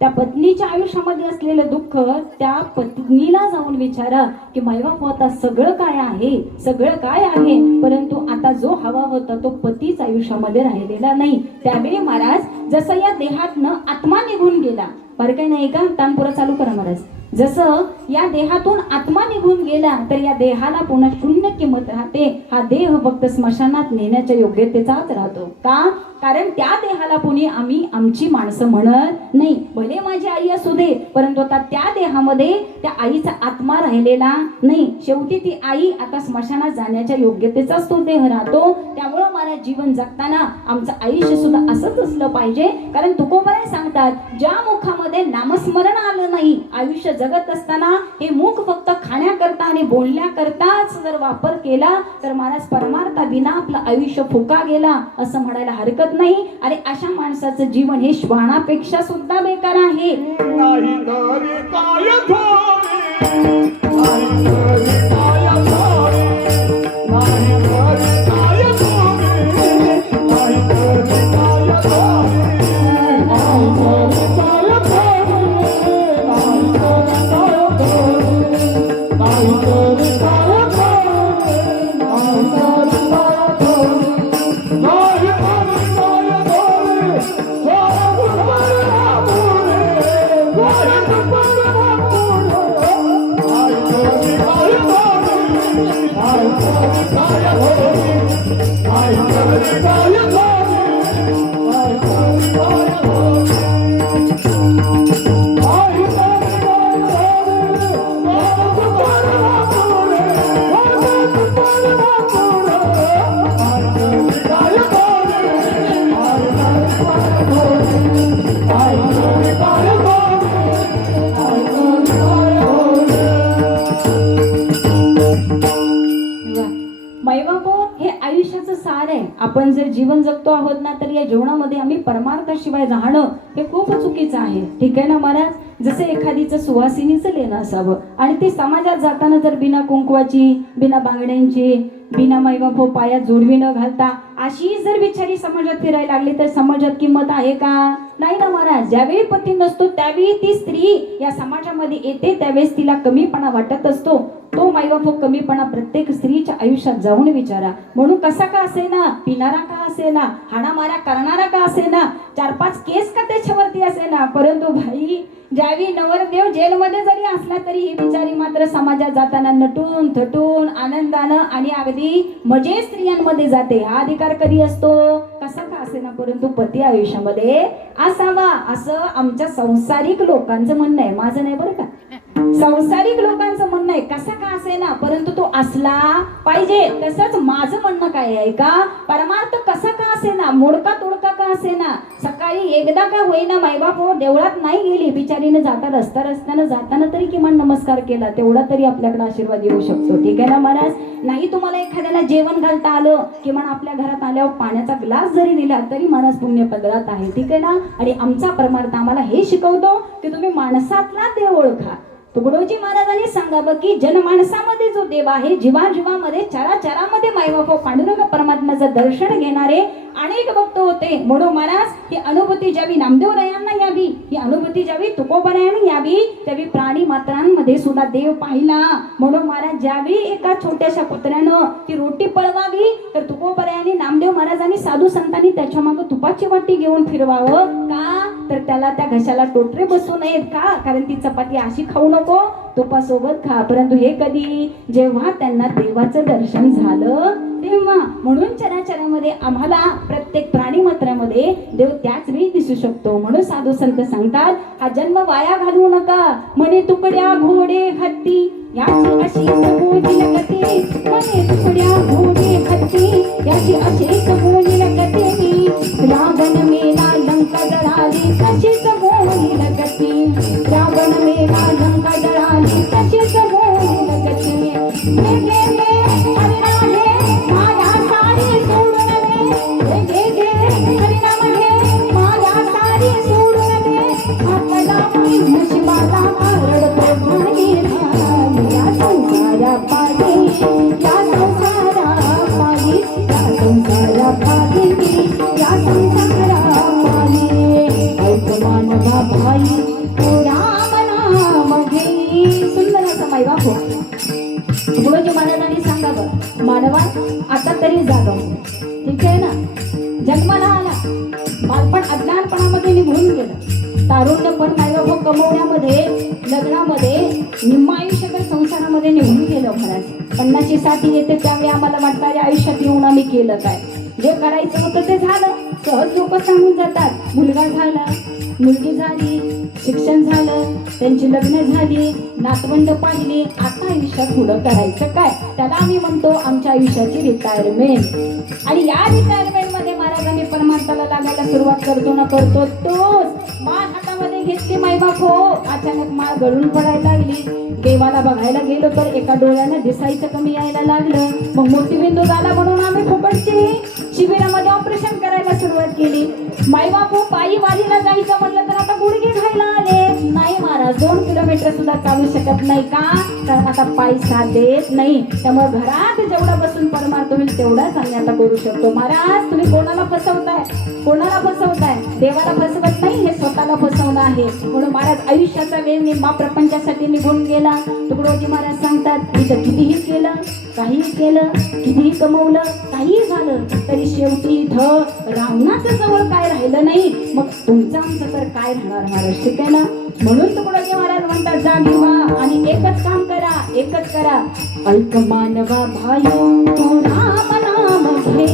त्या पत्नीच्या आयुष्यामध्ये असलेलं दुःख त्या पत्नीला जाऊन विचारा की मैबापू आता सगळं काय आहे, सगळं काय आहे, परंतु आता जो हवा होता तो पतीच आयुष्यामध्ये राहिलेला नाही. त्यावेळी महाराज जसं या देहातनं आत्मा निघून गेला, बरं काही नाही का, तानपुरा चालू करा महाराज. जसं या देहातून आत्मा निघून गेला तर या देहाला पुन्हा शून्य किंमत राहते. हा देह फक्त स्मशानात नेण्याच्या योग्यतेचाच राहतो. का? कारण त्या देहाला पुणे आम्ही आमची माणसं म्हणत नाही. भले माझी आई असू दे, परंतु आता त्या देहामध्ये त्या आईचा आत्मा राहिलेला नाही. शेवटी ती आई आता स्मशानात जाण्याच्या योग्यतेचाच तो देह राहतो. त्यामुळं मला जीवन जगताना आमचं आयुष्य सुद्धा असंच असलं पाहिजे. कारण तुकोबराय सांगतात, ज्या मुखामध्ये नामस्मरण आलं नाही, आयुष्य जगत असताना हे मुख फक्त खाण्याकरता आणि बोलण्याकरताच जर वापर केला तर महाराज परमार्था विना आपलं आयुष्य फुका गेला असं म्हणायला हरकत नाही. आणि अशा माणसाचं जीवन हे श्वानापेक्षा सुद्धा बेकार आहे. नाही तरी काय थोडे, नाही तरी काय थोडे, नाही तरी काय थोडे, नाही तरी काय थोडे, नाही तरी काय थोडे, नाही तरी काय थोडे, नाही तरी काय थोडे. नाही घरी काय थोडी, नाही घरी काय थोडी, नाही घरी काय थोडी. मायबापो हे आयुष्याचं सार आहे. आपण जर जीवन जगतो आहोत ना, तर या जीवनामध्ये आम्ही परमार्थाशिवाय राहणं हे खूप चुकीचं आहे. ठीक आहे ना महाराज. जसं एखादीचं सुवासिनीचं लेणं असावं आणि ती समाजात जाताना जर बिना कुंकवाची, बिना बांगड्यांची, बिना मायबापो पायात जोडवी न घालता अशी जर बिचारी समाजात फिरायला लागली तर समाजात किंमत आहे का? नाही ना महाराज. ज्यावेळी पती नसतो त्यावेळी ती स्त्री या समाजामध्ये येते, त्यावेळेस तिला कमीपणा वाटत असतो. तो मायबापो कमीपणा प्रत्येक स्त्रीच्या आयुष्यात जाऊन विचारा. म्हणून कसा का असेना, पिणारा का असेना, हाणामारा करणारा का असेना, 4-5 केस का त्याच्यावरती असेना, परंतु भाई ज्यावेळी नवरदेव जेलमध्ये जरी असला तरी ही बिचारी मात्र समाजात जाताना नटून थटून आनंदानं आणि अगदी मजे स्त्रियांमध्ये जाते. हा अधिकार कधी असतो? कसा का असेना, परंतु पती आयुष्यामध्ये असावा असं आमच्या संसारिक लोकांचं म्हणणं आहे. माझं नाही बरं का. संसारिक लोकांचं म्हणणं आहे. कसा का असेना परंतु तो असला पाहिजे. तसंच माझं म्हणणं काय आहे का, परमार्थ कसा का असेना, मोडका तोडका का असेना, सकाळी एकदा का होईना मायबाप हो देवळात नाही गेली, बिचारीने जाता रस्त्यानं जाताना तरी किमान नमस्कार केला, तेवढा तरी आपल्याकडे आशीर्वाद येऊ शकतो. ठीक आहे ना महाराज. नाही तुम्हाला एखाद्याला जेवण घालता आलं, किमान आपल्या घरात आल्यावर पाण्याचा ग्लास जरी दिला तरी माणूस पुण्य पदरात आहे. ठीक आहे ना. आणि आमचा परमार्थ आम्हाला हे शिकवतो की तुम्ही माणसातला देव ओळखा. तुकडोजी महाराजांनी सांगावं की जनमानसामध्ये जो देव आहे, जीवाजीवामध्ये चराचरामध्ये मायबाप पांडुरंग परमात्म्याचं दर्शन घेणारे अनेक भक्त होते. म्हणून महाराज ही अनुभूती ज्यावी नामदेवरायांना यावी, ही अनुभूती ज्यावी तुकोबरायांना यावी, त्यावी प्राणी मात्रांमध्ये सुद्धा देव पाहिला. म्हणून महाराज ज्यावी एका छोट्याशा कुत्र्यानं ती रोटी पळवावी तर तुकोबरायांनी नामदेव महाराजांनी साधू संतांनी त्याच्या मागं तुपाची वाटी घेऊन फिरवावं का, तर त्याला त्या घशाला टोटरे बसू नयेत का, कारण ती चपाती अशी खाऊ नको, तुपासोबत खा. परंतु हे कधी, जेव्हा त्यांना देवाचं दर्शन झालं तेव्हा. म्हणून चराचरामध्ये आम्हाला प्रत्येक प्राणी मात्रामध्ये देव त्याच वेळी दिसू शकतो. म्हणून साधू संत सांगतात हा जन्म वाया घालवू नका, म्हणे तुकड्या घोडे हत्ती याची अशी सगोजी लगती, म्हणे तुकड्या घोडे हत्ती याची अशी सगोजी लगती, रावण मेला लंका जळाली तशीच सगोजी लगती, रावण मेला लंका जळाली तशीच सगोजी लगती. सुंदर असं माई बापू गुरुजी महाराजांनी सांगावं, मानवा आता तरी जागव. ठीक आहे ना. जन्माला आला, बालपण अज्ञानपणामध्ये निघून गेलं, तारुण्यपण मायबाप कमवण्यामध्ये, लग्नामध्ये, निम्म आयुष्यभर संसारामध्ये निघून गेलं. महाराज 50-60 येते त्यावेळी आम्हाला वाटतं या आयुष्यात येऊन आम्ही केलं काय, जे करायचं होतं ते झालं. सहज लोक सांगून जातात मुलगा झाला, मुलगी झाली, शिक्षण झालं, त्यांची लग्न झाली, नातवंड पाहिली, आता आयुष्यात पुढं करायचं काय, त्याला आम्ही म्हणतो आमच्या आयुष्याची रिटायरमेंट. आणि या रिटायरमेंट मध्ये महाराज आम्ही परमार्थाला लागायला सुरुवात करतो ना, करतो तोच माळ हातामध्ये घेतली मायबाप हो, अचानक माळ गळून पडायला लागली. देवाला बघायला गेलो तर एका डोळ्यानं दिसायचं कमी यायला लागलं. मग मोतीबिंदू झाला म्हणून आम्ही फुकटची शिबिरामध्ये ऑपरेशन करायला सुरुवात केली. मायबाप हो पायी वारीला जायचं म्हणलं तर आता गुडघे खायला आले. नाही महाराज 2 किलोमीटर सुद्धा चालू शकत नाही का, कारण आता पैसा देत नाही. त्यामुळे घरात जेवढा बसून परमार्थ होईल तेवढाच आम्ही आता करू शकतो. महाराज तुम्ही कोणाला फसवताय, कोणाला फसवताय, देवाला फसवत नाही, हे स्वतःला फसवणं आहे. म्हणून महाराज आयुष्याचा वेळ निम्मा प्रपंचासाठी निघून गेला. तुकडोजी महाराज सांगतात इथं कितीही केलं काही केलं, कितीही कमवलं, काहीही झालं तरी शेवटी इथं रावणाच्या जवळ काय राहिलं नाही. मग तुमचं आमचं तर काय राहणार महाराज, ठीक आहे ना. म्हणून तुकडोजी महाराज म्हणतात जागी व्हा आणि एकच काम करा, एकच करा. ऐक मानवा भाई तू राम नाम घे,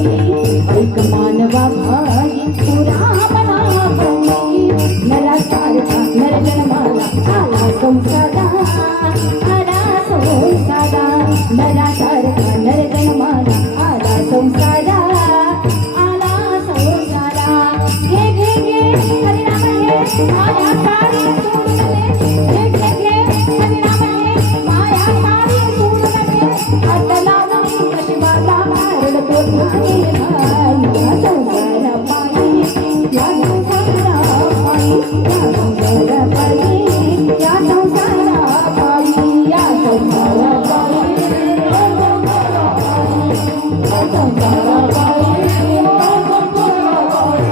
ऐक मानवा भाई तू राम नाम घे. नरा सारखा नर जन्माला आला संसारा, आला संसारा. नरा सारखा नर जन्माला आला संसारा, आला संसारा. घे घे घे हरिनाम घे, माया सारी सोडून दे. घे घे घे हरिनाम घे, माया सारी सोडून दे. हात लावून नशिबाला रडतो भाई भाई. या संसारा पायी, या संसारा पायी, या संसारा पायी, या संसारा पायी, या संसारा पायी, या संसारा पायी.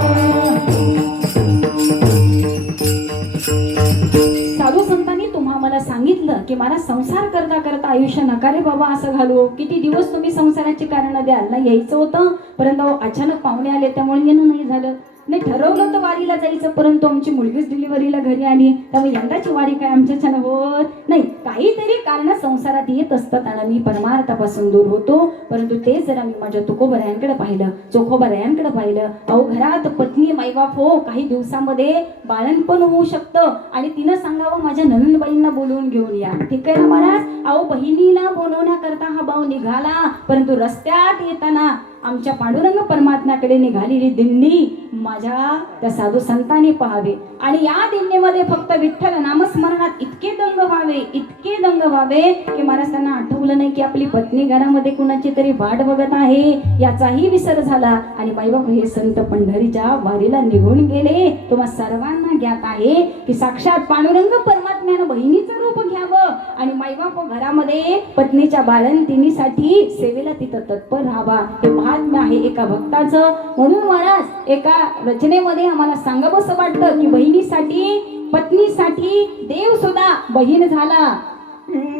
साधू संतांनी तुम्हा मला सांगितलं की मला संसार करता करता आयुष्य नका रे बाबा असं घालू. किती दिवस तुम्ही संसाराची कारण द्याल ना. यायचं होतं परंतु अचानक पाहुणे आले त्यामुळे येणं नाही झालं. नाही ठरवलं तर वारीला जायचं परंतु आमची मुलगीच डिलिव्हरीला घरी आली त्यामुळे यंदाची वारी काय आमच्याच्यानं होत नाही. काहीतरी कारण संसारात येत असतात आणि मी परमार्थापासून दूर होतो. परंतु ते जरा मी माझ्या तुकोबरायांकडे पाहिलं, चोखोबरायांकडे पाहिलं. अहो घरात पत्नी मायबाप हो काही दिवसामध्ये बाळणपण होऊ शकतं आणि तिनं सांगावं माझ्या ननंदबाईंना बोलवून घेऊन या, ठीक आहे ना महाराज. अहो बहिणीला बोलवण्याकरता हा भाऊ निघाला परंतु रस्त्यात येताना आमच्या पांडुरंग परमात्म्याकडे निघालेली दिंडी माझ्या त्या साधू संतांनी पाहावे आणि या दिंडीमध्ये फक्त विठ्ठल नामस्मरणात इतके दंग व्हावे, इतके दंग व्हावे की महाराज त्यांना आठवलं नाही की आपली पत्नी घरामध्ये कुणाची तरी वाट बघत आहे याचाही विसर झाला. आणि माईबाप हे संत पंढरीच्या वारीला निघून गेले. तुम्हा सर्वांना ज्ञात आहे की साक्षात पांडुरंग परमात्म्यानं बहिणीचं रूप घ्यावं आणि माईबाप घरामध्ये पत्नीच्या बाळंतिणीसाठी सेवेला तिथं तत्पर राहावा. हे महात्म्य आहे एका भक्ताचं. म्हणून महाराज एका रचनेमध्ये आम्हाला सांगावंसं वाटतं की बहिणीसाठी पत्नीसाठी देव सुद्धा बहीण झाला.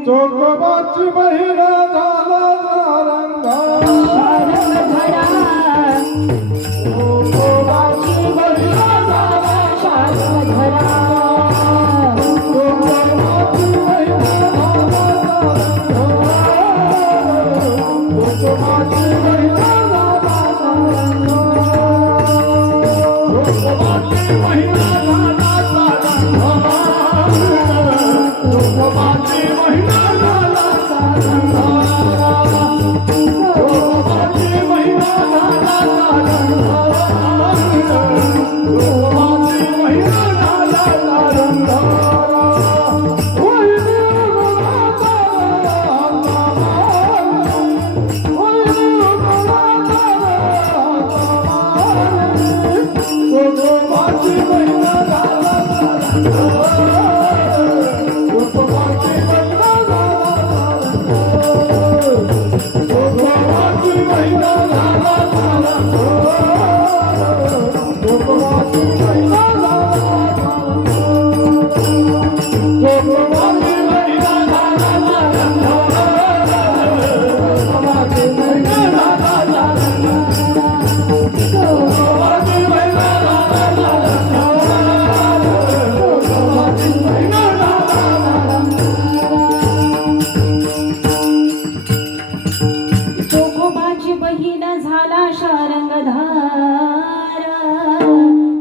चोखोबाची बहीण झाला रंगा, चोखोबाची बहीण झाला शारंगधरा. चोखोबाची बहीण झाला चोखोबाची बहीण झाला चोखोबाची बहीण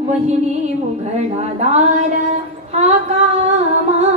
वहिनी उघडादार हा कामारी.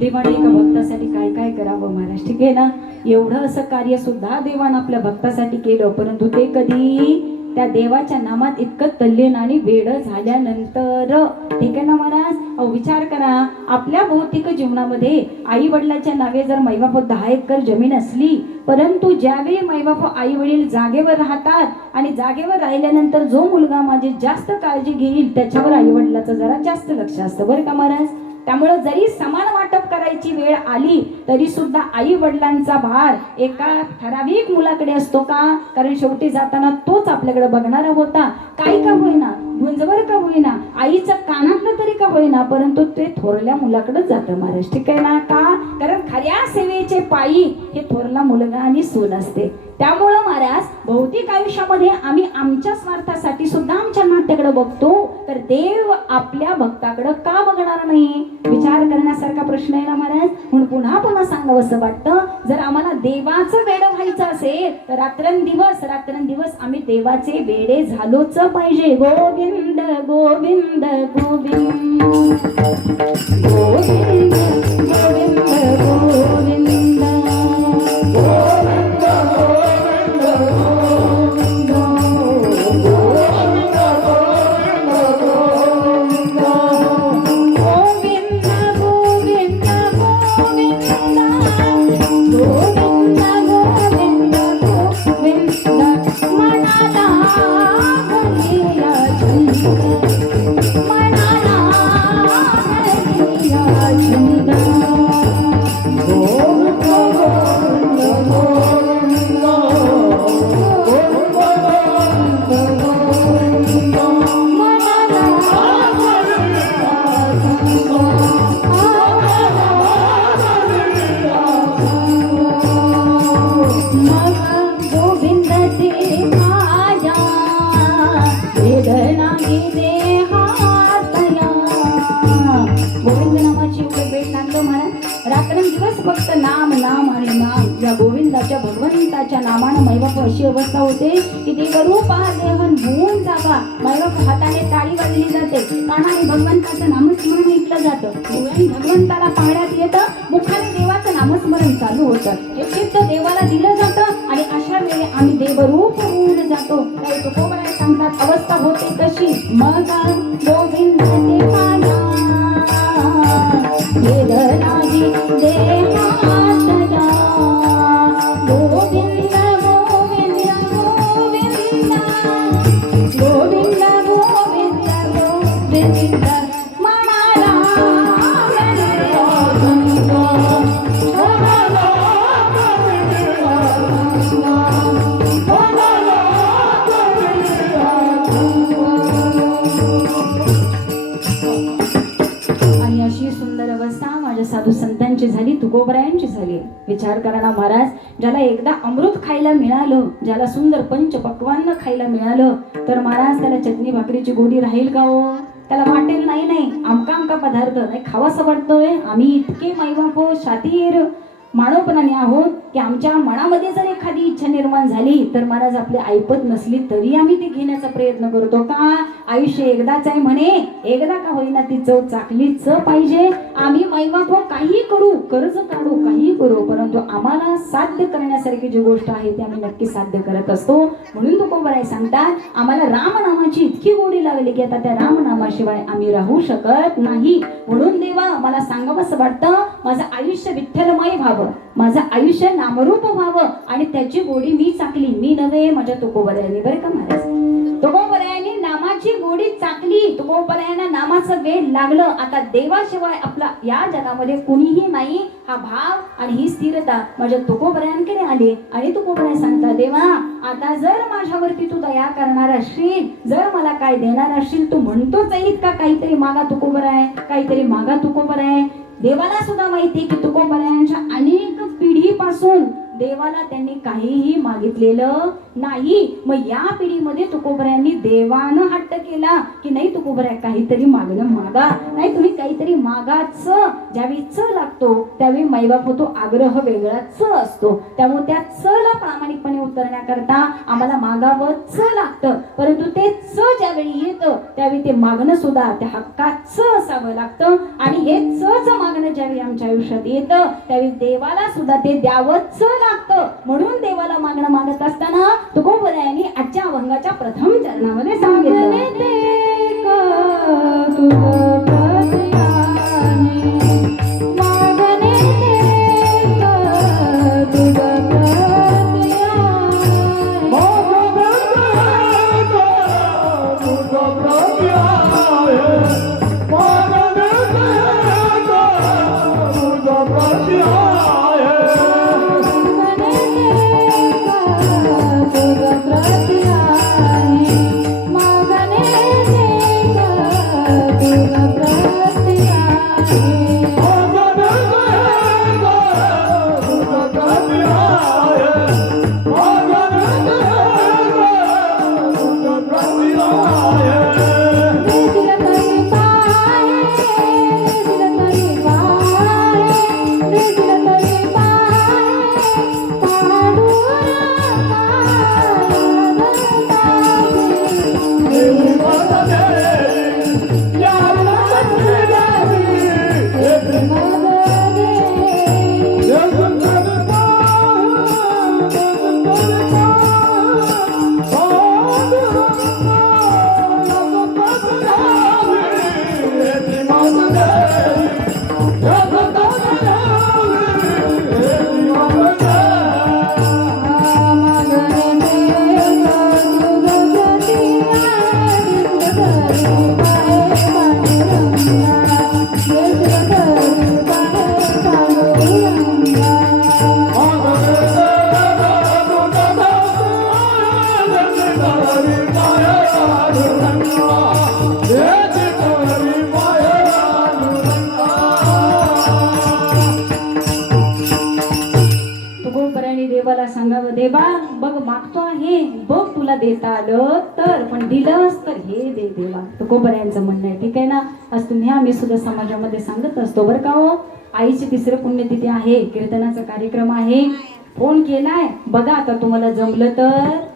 देवाने एका भक्तासाठी काय काय करावं महाराज, ठीक आहे ना. एवढं असं कार्य सुद्धा देवानं आपल्या भक्तासाठी केलं परंतु ते कधी त्या देवाच्या नामात इतकं तल्लीन आणि वेड झाल्यानंतर, ठीक आहे ना महाराज. अहो विचार करा आपल्या भौतिक जीवनामध्ये आई वडिलांच्या नावे जर माईबाप 10 एकर जमीन असली परंतु ज्यावेळी माईबाप आई वडील जागेवर राहतात आणि जागेवर राहिल्यानंतर जो मुलगा माझी जास्त काळजी घेईल त्याच्यावर आई वडिलाचं जरा जास्त लक्ष असतं बरं का महाराज. त्यामुळे जरी समान वाटप करायची वेळ आली तरी सुद्धा आई वडिलांचा भार एका ठराविक मुलाकडे असतो का, कारण शेवटी जाताना तोच आपल्याकडे बघणारा होता. काय का होईना गुंजवर का होईना, आईच्या कानातलं तरी का होईना, परंतु ते थोरल्या मुलाकडे जातं महाराज. ठीक आहे ना? का? कारण खऱ्या सेवेचे पायी हे थोरला मुलगा आणि सून असते. त्यामुळं महाराज भौतिक आयुष्यामध्ये आम्ही आमच्या स्वार्थासाठी सुद्धा आमच्या नात्याकडे बघतो, तर देव आपल्या भक्ताकडे का बघणार नाही? विचार करण्यासारखा प्रश्न आहे ना महाराज. म्हणून पुन्हा पुन्हा सांगावंसं वाटतं, जर आम्हाला देवाचं वेड व्हायचं असेल तर रात्रंदिवस आम्ही देवाचे वेडे झालोच पाहिजे. गोविंद गोविंद गोविंद गोविंद गोविंद गोविंद फक्त नाम नाम आणि नाम. या गोविंदाच्या भगवंताच्या नामानं मैबाप अशी अवस्था होते की देवरूपा देहन होऊन जावा. मैबाप हाताने टाळी वाजली जाते, कानाने भगवंताचं नामस्मरण ऐकलं जातं, डोळ्याने भगवंताला पाहण्यात येतं, मुखाने देवाचं नामस्मरण चालू होतं. हे चित्त देवाला दिलं जातं आणि अशा वेळी आम्ही देवरूप होऊन जातो. काही तुकोबराय सांगतात अवस्था होते कशी? मग गोविंद देवाला भेद नाही देहातला. गोविंद गोविंद गोविंद गोविंद गोविंद गोविंद म्हणाला आणि अशी सुंदर अवस्था माझ्या साधू संतांची झाली, तुकोबरायांची झाली. विचार करा ना महाराज, ज्याला एकदा अमृत खायला मिळालं, ज्याला सुंदर पंच पक्वान्न खायला मिळालं, तर महाराज त्याला चटणी भाकरीची गोडी राहील का हो? त्याला वाटेल नाही आमका पदार्थ नाही खावासा वाटतोय. आम्ही इतके मैबाप हो, शातीर मानवपणाने आहोत की आमच्या मनामध्ये जर एखादी इच्छा निर्माण झाली तर महाराज आपली ऐपत नसली तरी आम्ही ती घेण्याचा प्रयत्न करतो. का? आयुष्य एकदाच आहे म्हणे, एकदा का होईना ती चव चाकलीच पाहिजे. आम्ही मैबाप हो काही करू, कर्ज काढू, काही करू, परंतु आम्हाला साध्य करण्यासारखी जी गोष्ट आहे ती आम्ही नक्की साध्य करत असतो. म्हणून तुकोबराय सांगतात आम्हाला रामनामाची इतकी गोडी लागली की आता त्या रामनामाशिवाय आम्ही राहू शकत नाही. म्हणून देवा मला सांगावंसं वाटतं, माझं आयुष्य विठ्ठलमय व्हावं, माझं आयुष्य नामरूप व्हावं आणि त्याची गोडी मी चाकली, मी नव्हे माझ्या तुकोबरायांनी. बरं का महाराज, तुकोबरायांनी नामाची गोडी चाकली, तुकोबरायांना नामाचं वेड लागलं. आता देवाशिवाय आपला या जगामध्ये कुणीही नाही हा भाव आणि ही स्थिरता माझ्या तुकोबरायांकडे आली. आणि तुकोबराय सांगता देवा आता जर माझ्यावरती तू दया करणार असशील, जर मला काय देणार असशील, तू म्हणतोच आहे का काहीतरी मागा तुकोबराय, काहीतरी मागा तुकोबराय. देवाला सुद्धा माहिती की तुकोबरायांच्या अनेक पिढीपासून देवाला त्यांनी काहीही मागितलेलं नाही. मग या पिढीमध्ये तुकोबरायांनी देवानं हट्ट केला की नाही तुकोबराय काहीतरी मागणं मागा, नाही तुम्ही काहीतरी मागाच. ज्यावेळी च लागतो त्यावेळी मैबाप होतो आग्रह वेगळा च असतो, त्यामुळे त्या च ला प्रामाणिकपणे उतरण्याकरता आम्हाला मागावं च लागतं. परंतु ते च ज्यावेळी येतं त्यावेळी ते मागणं सुद्धा त्या हक्काच असावं लागतं. आणि हे च मागणं ज्यावेळी आमच्या आयुष्यात येतं त्यावेळी देवाला सुद्धा ते द्यावंच लागतं. म्हणून देवाला मागणं मागत असताना तुकोबरायांनी आजच्या अभंगाच्या प्रथम चरणामध्ये सांगितलं तुकोबराने देवाला सांगावं, देवा बघ मागतो आहे, बघ तुला देता आलं तर, पण दिलंस तर हे दे देवा. तुकोबरायांचं म्हणणं आहे. ठीक आहे ना. आज तुम्ही आम्ही सुद्धा समाजामध्ये सांगत असतो बरं का हो. आईची तिसरी पुण्यतिथी आहे, कीर्तनाचा कार्यक्रम आहे, फोन केलाय बघा. आता तुम्हाला जमलं तर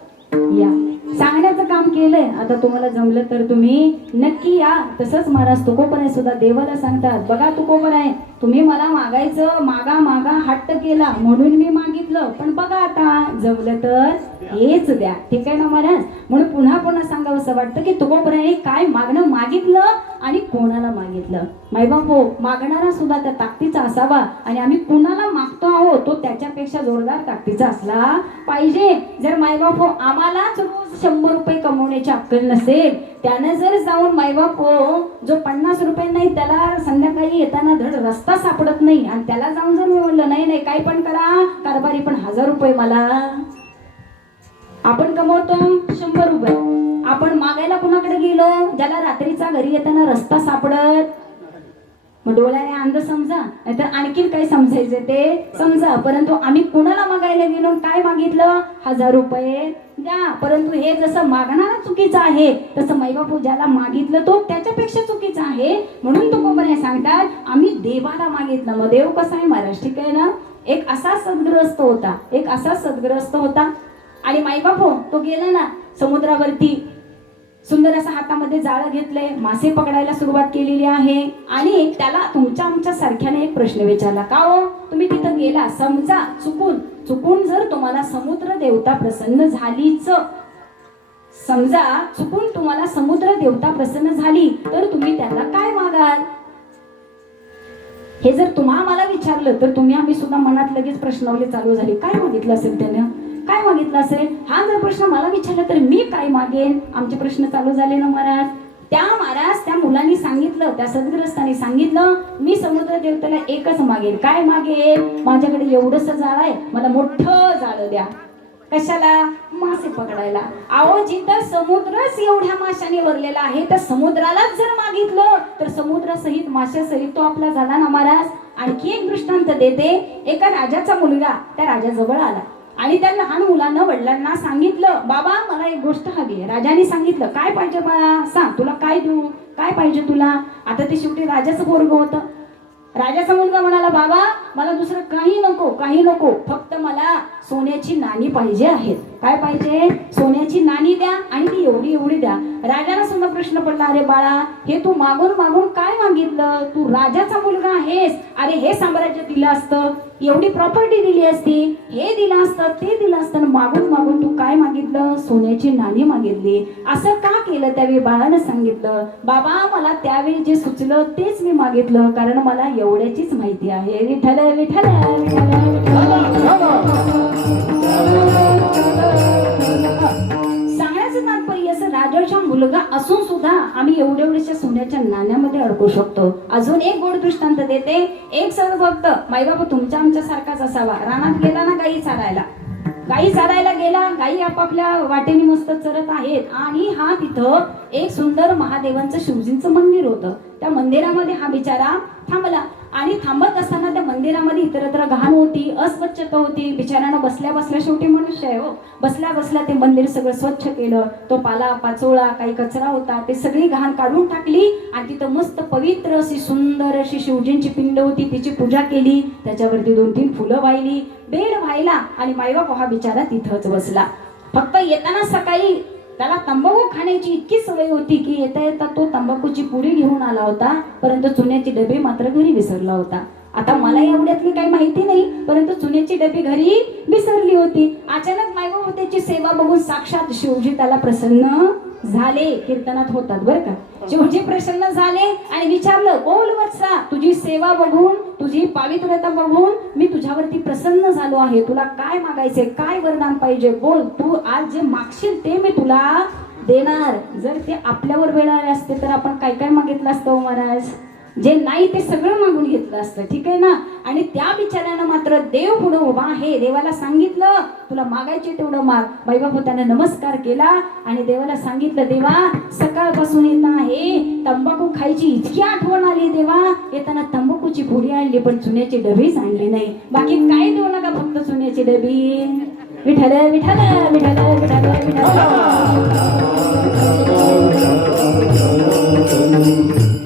या, सांगण्याचं काम केलंय, आता तुम्हाला जमलं तर तुम्ही नक्की या. तसंच महाराज तुकोबराय सुद्धा देवाला सांगतात, बघा तुकोबराय तुम्ही मला मागायचं, मागा मागा हट्ट केला म्हणून मी मागितलं, पण बघा आता जमलं तर हेच द्या. ठीक आहे ना महाराज. म्हणून पुन्हा पुन्हा सांगावं असं वाटतं की तुकोबरायाने काय मागणं मागितलं आणि कोणाला मागितलं. मायबाप हो, मागणारा सुद्धा त्या ताकदीचा असावा आणि आम्ही कुणाला मागतो आहोत तो त्याच्यापेक्षा जोरदार ताकदीचा असला पाहिजे. जर मायबाप हो आम्हालाच रोज 100 रुपये कमवण्याची अक्कल नसेल, त्यानं जर जाऊन मायबाप हो जो 50 रुपये नाही त्याला संध्याकाळी येताना धड रस्ता सापडत नाही आणि त्याला जाऊन जर मी म्हणलं नाही नाही काही पण करा कारभारी पण 1000 रुपये मला, आपण कमवतो 100 रुपये, आपण मागायला कुणाकडे गेलो ज्याला रात्रीचा घरी येताना रस्ता सापडत, मग डोळ्याने अंध समजा नाहीतर आणखीन काय समजायचं ते समजा. परंतु आम्ही कुणाला मागायला गेलो, काय मागितलं, 1000 रुपये द्या. परंतु हे जसं मागणारा चुकीचं आहे तसं मायबापू ज्याला मागितलं तो त्याच्यापेक्षा चुकीचा आहे. म्हणून तुकोबराय सांगतात आम्ही देवाला मागितलं. मग देव कसा आहे महाराज. ठीक आहे ना. एक असा सद्ग्रस्त होता, एक असा सद्ग्रस्त होता आणि मायबाप हो तो गेला ना समुद्रावरती, सुंदर असं हातामध्ये जाळं घेतलंय, मासे पकडायला सुरुवात केलेली आहे आणि त्याला तुमच्या आमच्या सारख्याने एक प्रश्न विचारला, का हो तुम्ही तिथं गेला, समजा चुकून जर तुम्हाला समुद्र देवता प्रसन्न झालीच, समजा चुकून तुम्हाला समुद्र देवता प्रसन्न झाली तर तुम्ही त्याला काय मागाल. हे जर तुम्हा मला विचारलं तर तुम्ही आम्ही सुद्धा मनात लगेच प्रश्नावली चालू झाली, काय मागितलं असेल त्यानं, काय मागितलं असेल. हा जर प्रश्न मला विचारला तर मी काय मागेन, आमचे प्रश्न चालू झाले ना महाराज. त्या मुलांनी सांगितलं, त्या सद्ग्रस्तांनी सांगितलं मी समुद्र देवतेला एकच मागेन. काय मागेन, माझ्याकडे एवढंसं जाळ आहे, मला मोठं जाळं द्या. कशाला, मासे पकडायला. अहो जिथं समुद्रच एवढ्या माशाने भरलेला आहे त्या समुद्रालाच जर मागितलं तर समुद्रासहित माशासहित तो आपला झाला ना महाराज. आणखी एक दृष्टांत देते. एका राजाचा मुलगा त्या राजाजवळ आला आणि त्या लहान मुलानं वडिलांना सांगितलं, बाबा मला एक गोष्ट हवी आहे. राजाने सांगितलं, काय पाहिजे बाळा सांग, तुला काय देऊ, काय पाहिजे तुला. आता ते शेवटी राजाचं पोरगं होतं. राजाचा मुलगा म्हणाला, बाबा मला दुसरं काही नको, फक्त मला सोन्याची नाणी पाहिजे आहेत. काय पाहिजे, सोन्याची नाणी द्या आणि ती एवढी द्या. राजाला सुद्धा प्रश्न पडला, अरे बाळा हे तू मागून काय मागितलं, तू राजाचा मुलगा आहेस, अरे हे साम्राज्य दिलं असतं, एवढी प्रॉपर्टी दिली असती, हे दिलं असतं ते दिलं असतं, मागून तू काय मागितलं, सोन्याची नाणी मागितली. असं का केलं. त्यावेळी बाळानं सांगितलं, बाबा मला त्यावेळी जे सुचलं तेच मी मागितलं, कारण मला एवढ्याचीच माहिती आहे. विठ्ठल विठ्ठल सांगण्याचं तात्पर्य असं, राजाचा मुलगा असून सुद्धा आम्ही एवढ्याशा सोन्याच्या नाण्यामध्ये अडकू शकतो. अजून एक गोड दृष्टांत देते. एक सद्भक्त मायबाप तुमच्या आमच्या सारखाच असावा. रानात गेला ना गाई चारायला गेला, गाई आपापल्या वाटेने मस्त चरत आहेत आणि हा तिथं एक सुंदर महादेवांचं शिवजींचं मंदिर होतं. त्या मंदिरामध्ये हा बिचारा थांबला आणि थांबत असताना त्या मंदिरामध्ये इतरत्र घाण होती, अस्वच्छता होती. बिचाऱ्यानं बसल्या शेवटी मनुष्य आहे हो, बसल्या ते मंदिर सगळं स्वच्छ केलं. तो पाला पाचोळा काही कचरा होता ते सगळी घाण काढून टाकली आणि तिथं मस्त पवित्र अशी सुंदर अशी शिवजींची पिंड होती, तिची पूजा केली, त्याच्यावरती 2-3 फुलं वाहिली, बेड व्हायला आणि मायबाप हा बिचारा तिथंच बसला. फक्त येताना सकाळी त्याला तंबाखू खाण्याची इतकी सवय होती की येता तो तंबाखूची पुडी घेऊन आला होता, परंतु चुन्याची डबे मात्र घरी विसरला होता. आता मला एवढ्यातली काही माहिती नाही, परंतु चुन्याची डबी घरी विसरली होती. अचानक मायबाप त्याची सेवा बघून साक्षात शिवजी त्याला प्रसन्न झाले. कीर्तनात होतात बरं का. शिवजी प्रसन्न झाले आणि विचारलं, बोल वत्सा, तुझी सेवा बघून, तुझी पावित्र्यता बघून मी तुझ्यावरती प्रसन्न झालो आहे. तुला काय मागायचे, काय वरदान पाहिजे, बोल. तू आज जे मागशील ते मी तुला देणार. जर ते आपल्यावर वेळ आले असते तर आपण काय मागितलं असतं महाराज. जे नाही ते सगळं मागून घेतलं असतं, ठीक आहे ना. आणि त्या बिचाऱ्यानं मात्र देव पुढे उभा आहे, देवाला सांगितलं तुला मागायचे तेवढं माग. बाईबापू त्याने नमस्कार केला आणि देवाला सांगितलं, देवा सकाळपासून येत आहे, तंबाखू खायची इतकी आठवण आली देवा, येताना तंबाखूची पुडी आणली पण चुन्याची डबीच आणली नाही. बाकी काय देऊ नका, फक्त चुन्याची डबी. विठ्ठल विठ्ठल विठ्ठल विठ्ठल विठ्ठल.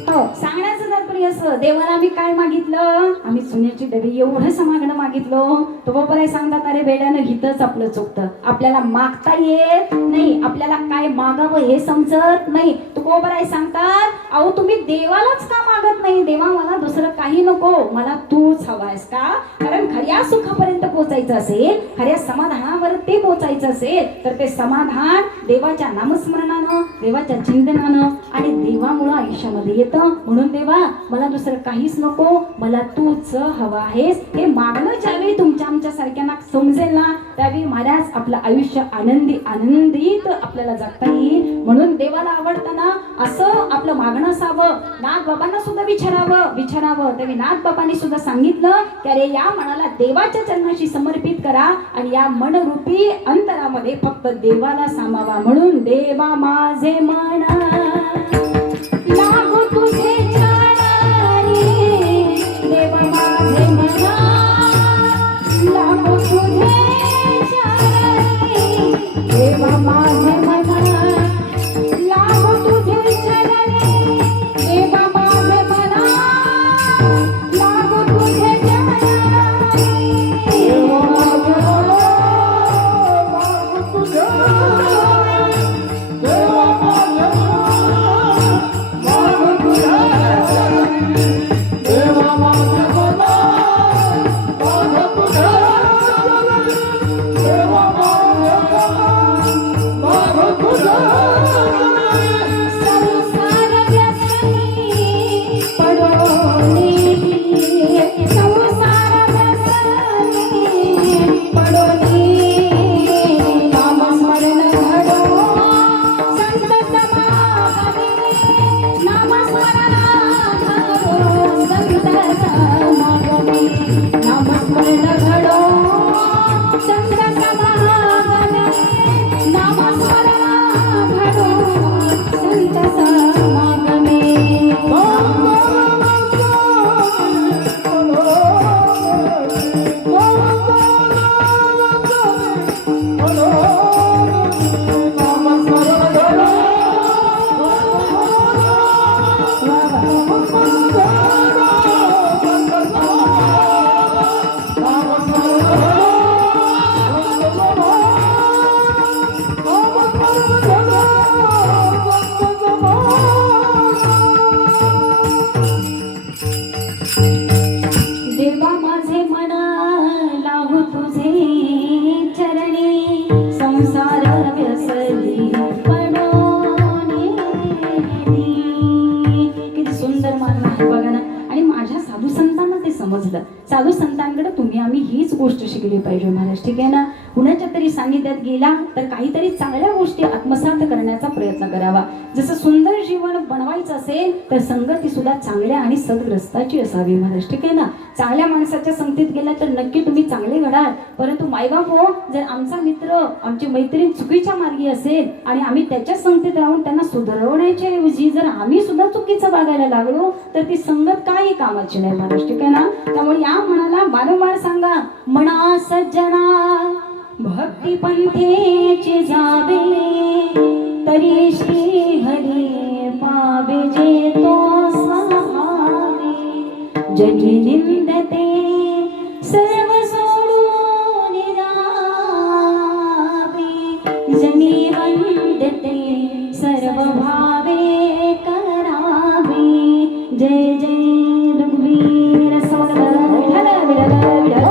हो, सांगण्याचं तात्पर्य असं, देवाला आम्ही काय मागितलं, आम्ही चुन्याची डबी एवढं समागणं मागितलं. तो बापाला सांगतात, अरे बेड्यानं हितच आपलं चुकतं, आपल्याला मागता येत नाही, आपल्याला काय मागावं हे समजत नाही. तो बापाला सांगतात, अहो तुम्ही देवालाच का मागत नाही, देवा मला दुसरं काही नको, मला तूच हवायस का. कारण खऱ्या सुखापर्यंत पोचायचं असेल, खऱ्या समाधानावर ते पोचायचं असेल तर ते समाधान देवाच्या नामस्मरणानं, देवाच्या चिंतनानं आणि देवामुळं आयुष्यामध्ये येतं. म्हणून देवा मला दुसरं काहीच नको, मला तूच हवं आहेस. हे मागणं ज्यावेळी तुमच्या आमच्या सारख्यांना समजेल ना, त्यावेळी महाराज आपलं आयुष्य आनंदित आपल्याला जगता येईल. म्हणून देवाला आवडताना असं आपलं मागणं असावं. नाथ बाबांना सुद्धा विचारावं. त्यावेळी नाथ बाबांनी सुद्धा सांगितलं की अरे या मनाला देवाच्या चरणाशी समर्पित करा आणि या मनरूपी अंतरामध्ये फक्त देवाला सामावा. म्हणून देवा माझे मन लागो तुझे चरणी, देवा माझे मन लागो तुझे चरणी, देवा माझे मन लागो तुझे चरणी, देवा माझे मन लागो तुझे चरणी, देवा माझे मन लागो तुझे साधू संतांकडे तुम्ही आम्ही हीच गोष्ट शिकली पाहिजे महाराज, ठीक आहे ना. कुणाच्या तरी सानिध्यात गेला तर काहीतरी चांगल्या गोष्टी आत्मसात करण्याचा प्रयत्न करावा. जसं सुंदर जीवन बनवायचं असेल तर संगती सुद्धा चांगल्या आणि सद्ग्रस्ताची असावी महाराज, ठीक आहे ना. चांगल्या माणसाच्या संगतीत गेला तर नक्की तुम्ही चांगले घडाल. परंतु मायबाप हो, जर आमचा मित्र आमची मैत्रीण चुकीच्या मार्गी असेल आणि आम्ही त्याच्या संगतीत राहून त्यांना सुधारवण्याच्या ऐवजी जर आम्ही सुद्धा चुकीचं वागायला लागलो तर ती संगत काही कामाची नाही महाराज, ठीक आहे ना. त्यामुळे या मनाला वारंवार सांगा, म्हणा सज्जना भक्ती पंथेचे जावे, तरी श्री हरी पावे जे तो स्वभावे. जनी निंदते सर्व सोडून राहावे, जनी वंदते सर्व भावे करावे. जय जय रघुवीर समर्थ विठ्ठल विठ्ठल विठ्ठल.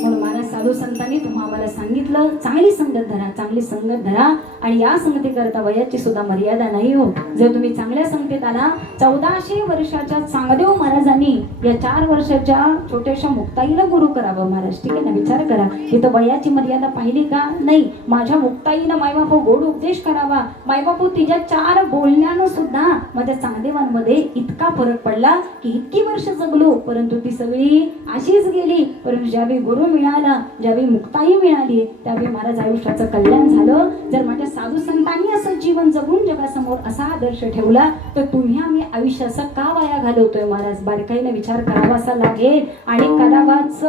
म्हणून महाराज साधू संतांनी तुम्हाला सांगितलं, चांगली संगत धरा, चांगली संगत धरा आणि या या संगतीकरता वयाची सुद्धा मर्यादा नाही हो. जर तुम्ही चांगल्या संगतीत आला, 1400 वर्षाच्या चांगदेव महाराजांनी या 4 वर्षाच्या छोट्याशा मुक्ताईला गुरु करावं महाराज. ठीक आहे ना, विचार करा. इथं वयाची मर्यादा पाहिली का? नाही. माझ्या मुक्ताईनं मायबापू गोड उपदेश करावा. मायबापू तिच्या 4 बोलण्यानं सुद्धा माझ्या चांगदेवांमध्ये इतका फरक पडला की इतकी वर्ष जगलो, परंतु ती सगळी अशीच गेली. परंतु ज्यावेळी गुरु मिळाला, ज्यावेळी मुक्ताई मिळाली, त्यावेळी महाराज आयुष्याचं कल्याण झालं. जर माझ्या साधू संतांनी असं जीवन जगून जगासमोर असा आदर्श ठेवला, तर तुम्ही आम्ही आयुष्य असं का वाया घालवतोय महाराज? बारकाईने विचार करावा असा लागेल आणि करावाच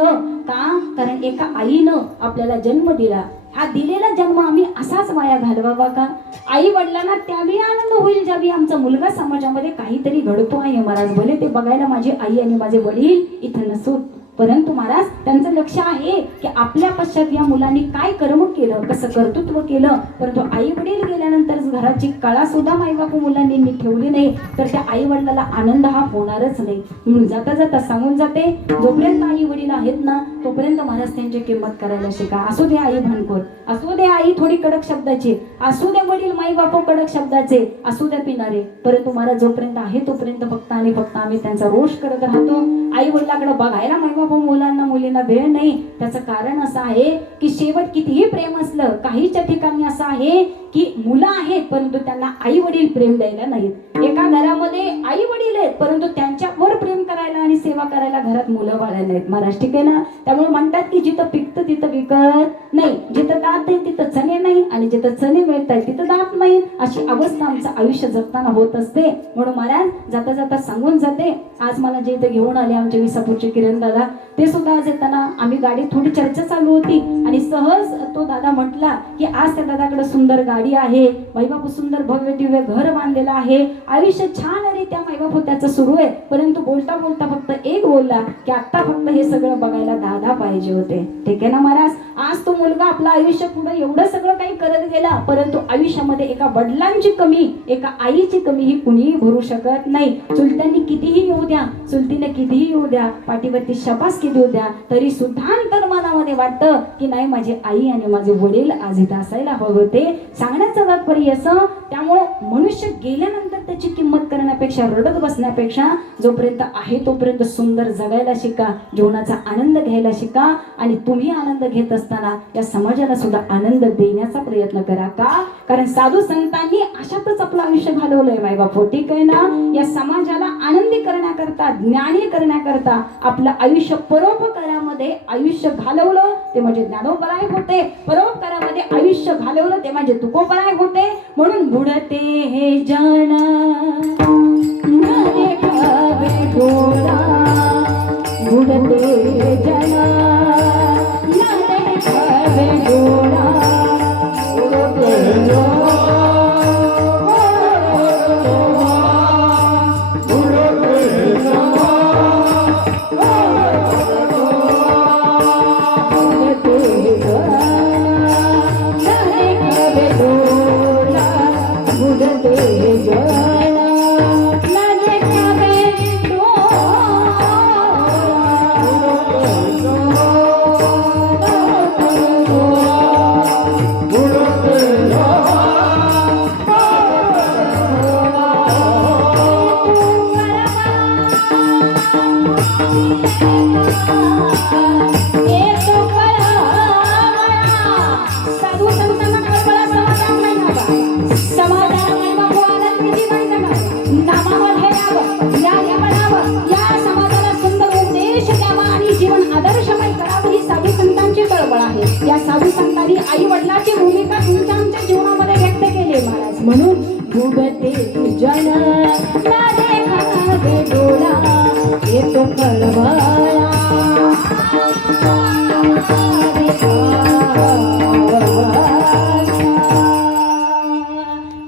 का? कारण एका आईनं आपल्याला जन्म दिला. हा दिलेला जन्म आम्ही असाच वाया घालवावा का? आई वडिलांना त्यावेळी आनंद होईल ज्यावेळी आमचा मुलगा समाजामध्ये काहीतरी घडतो आहे महाराज. भले ते बघायला माझी आई आणि माझे वडील इथं नसोत, परंतु महाराज त्यांचं लक्ष आहे की आपल्या पश्चात या मुलांनी काय कर्म केलं, कसं कर्तृत्व केलं. परंतु आई वडील गेल्यानंतर घराची कळा सुद्धा माईबापू मुलांनी नीट ठेवली नाही, तर त्या आई वडिलाला आनंद हा होणारच नाही. म्हणून जाता जाता सांगून जाते, जोपर्यंत आई वडील आहेत ना, तोपर्यंत महाराज त्यांची किंमत करायला शिका. असू दे आई भांडखोर, असू दे आई थोडी कडक शब्दाची, असू दे वडील माई बापू कडक शब्दाचे, असू दे पिणारे, परंतु महाराज जोपर्यंत आहे तोपर्यंत फक्त आणि फक्त आम्ही त्यांचा रोष करत राहतो. आई वडिलाकडे बघायला माई बापू मुलांना मुलींना वेळ नाही. त्याचं कारण असं आहे की शेवट कितीही प्रेम असलं, काहीच्या ठिकाणी असं आहे की मुलं आहेत परंतु त्यांना आई वडील प्रेम द्यायला नाहीत. एका घरामध्ये आई वडील आहेत परंतु त्यांच्यावर प्रेम करायला आणि सेवा करायला घरात मुलं बाळायला नाहीत महाराज. ठीक आहे ना? त्यामुळे म्हणतात की जिथं पिकतं तिथं विकत नाही, जिथं दात आहे तिथं चणे नाही, आणि जिथं चणे मिळत आहे तिथं दात नाही. अशी अवस्था आमचं आयुष्य जगताना होत असते. म्हणून महाराज जाता जाता सांगून जाते, आज मला जे इथे घेऊन आले आमचे विसापूरचे किरण दादा, ते सुद्धा आज येताना आम्ही गाडीत थोडी चर्चा चालू होती आणि सहज तो दादा म्हटला की आज त्या दादाकडे सुंदर गाडी आहे, माईबापू सुंदर भव्य दिव्य घर बांधलेलं आहे, आयुष्य छान आणि त्या माईबापू त्याचं सुरू आहे. परंतु बोलता बोलता फक्त एक बोलला की आता फक्त हे सगळं बघायला दादा पाहिजे होते. ठीक आहे ना महाराज? आज तो मुलगा आपलं आयुष्य पुढे एवढं सगळं काही करत गेला, परंतु आयुष्यामध्ये एका वडिलांची कमी, एका आईची कमी ही कुणीही भरू शकत नाही. चुलत्यांनी कितीही येऊ द्या, चुलतीने कितीही येऊ द्या, पाठीवरती शपास किती येऊ द्या, तरी सुद्धा अंतर मनामध्ये वाटतं की नाही माझी आई आणि माझे वडील आज इथं असायला हवं होते. सांगण्याचं तात्पर्य असं, त्यामुळं मनुष्य गेल्यानंतर त्याची किंमत करण्यापेक्षा, रडत बसण्यापेक्षा जोपर्यंत आहे तोपर्यंत सुंदर जगायला शिका, जीवनाचा आनंद घ्यायला शिका. आणि तुम्ही आनंद घेत असताना या समाजाला सुद्धा आनंद देण्याचा प्रयत्न करा. का? कारण साधू संतांनी अशातच आपलं आयुष्य घालवलंय मायबापू. ठीक आहे ना? या समाजाला आनंदी करण्याकरता, ज्ञानी करण्याकरता आपलं आयुष्य परोपकारामध्ये आयुष्य घालवलं ते म्हणजे ज्ञानोपराय होते, परोपकारामध्ये आयुष्य घालवलं ते म्हणजे तुकोपराय होते. म्हणून बुडते हे जन न देखावे डोळा, बुडते हे जन न देखावे डोळा, बुडते डोळा. या साधू संतांनी आई वडिलांची भूमिका तुमच्या आमच्या जीवनामध्ये व्यक्त केली महाराज. म्हणून बुडते जन ना देखावे डोळा, येतो कळवळा.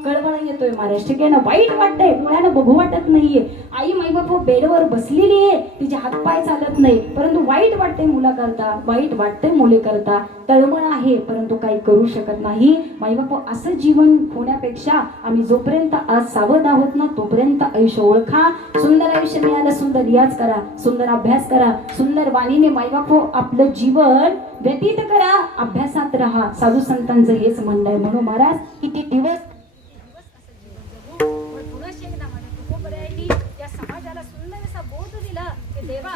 कळवळा येतोय महाराज. ठीक आहे ना? वाईट वाटतंय, डोळ्यानं बघू वाटत नाहीये. आई माईबाप बापू बेडवर बसलेली आहे, तिचे हातपाय चालत नाही, परंतु वाईट वाटते मुलाकरता, वाईट वाटते मुलीकरता, तळमळ आहे परंतु काही करू शकत नाही. माई बापू असं जीवन होण्यापेक्षा आम्ही जोपर्यंत आज सावध आहोत ना तोपर्यंत आयुष्य ओळखा. सुंदर आयुष्य मिळालं, सुंदर रियाज करा, सुंदर अभ्यास करा, सुंदर वाणीने माई बापू आपलं जीवन व्यतीत करा, अभ्यासात राहा. साधू संतांचं हेच म्हणणं आहे. म्हणून महाराज किती दिवस या समाजाला सुंदर असा बोध दिला की देवा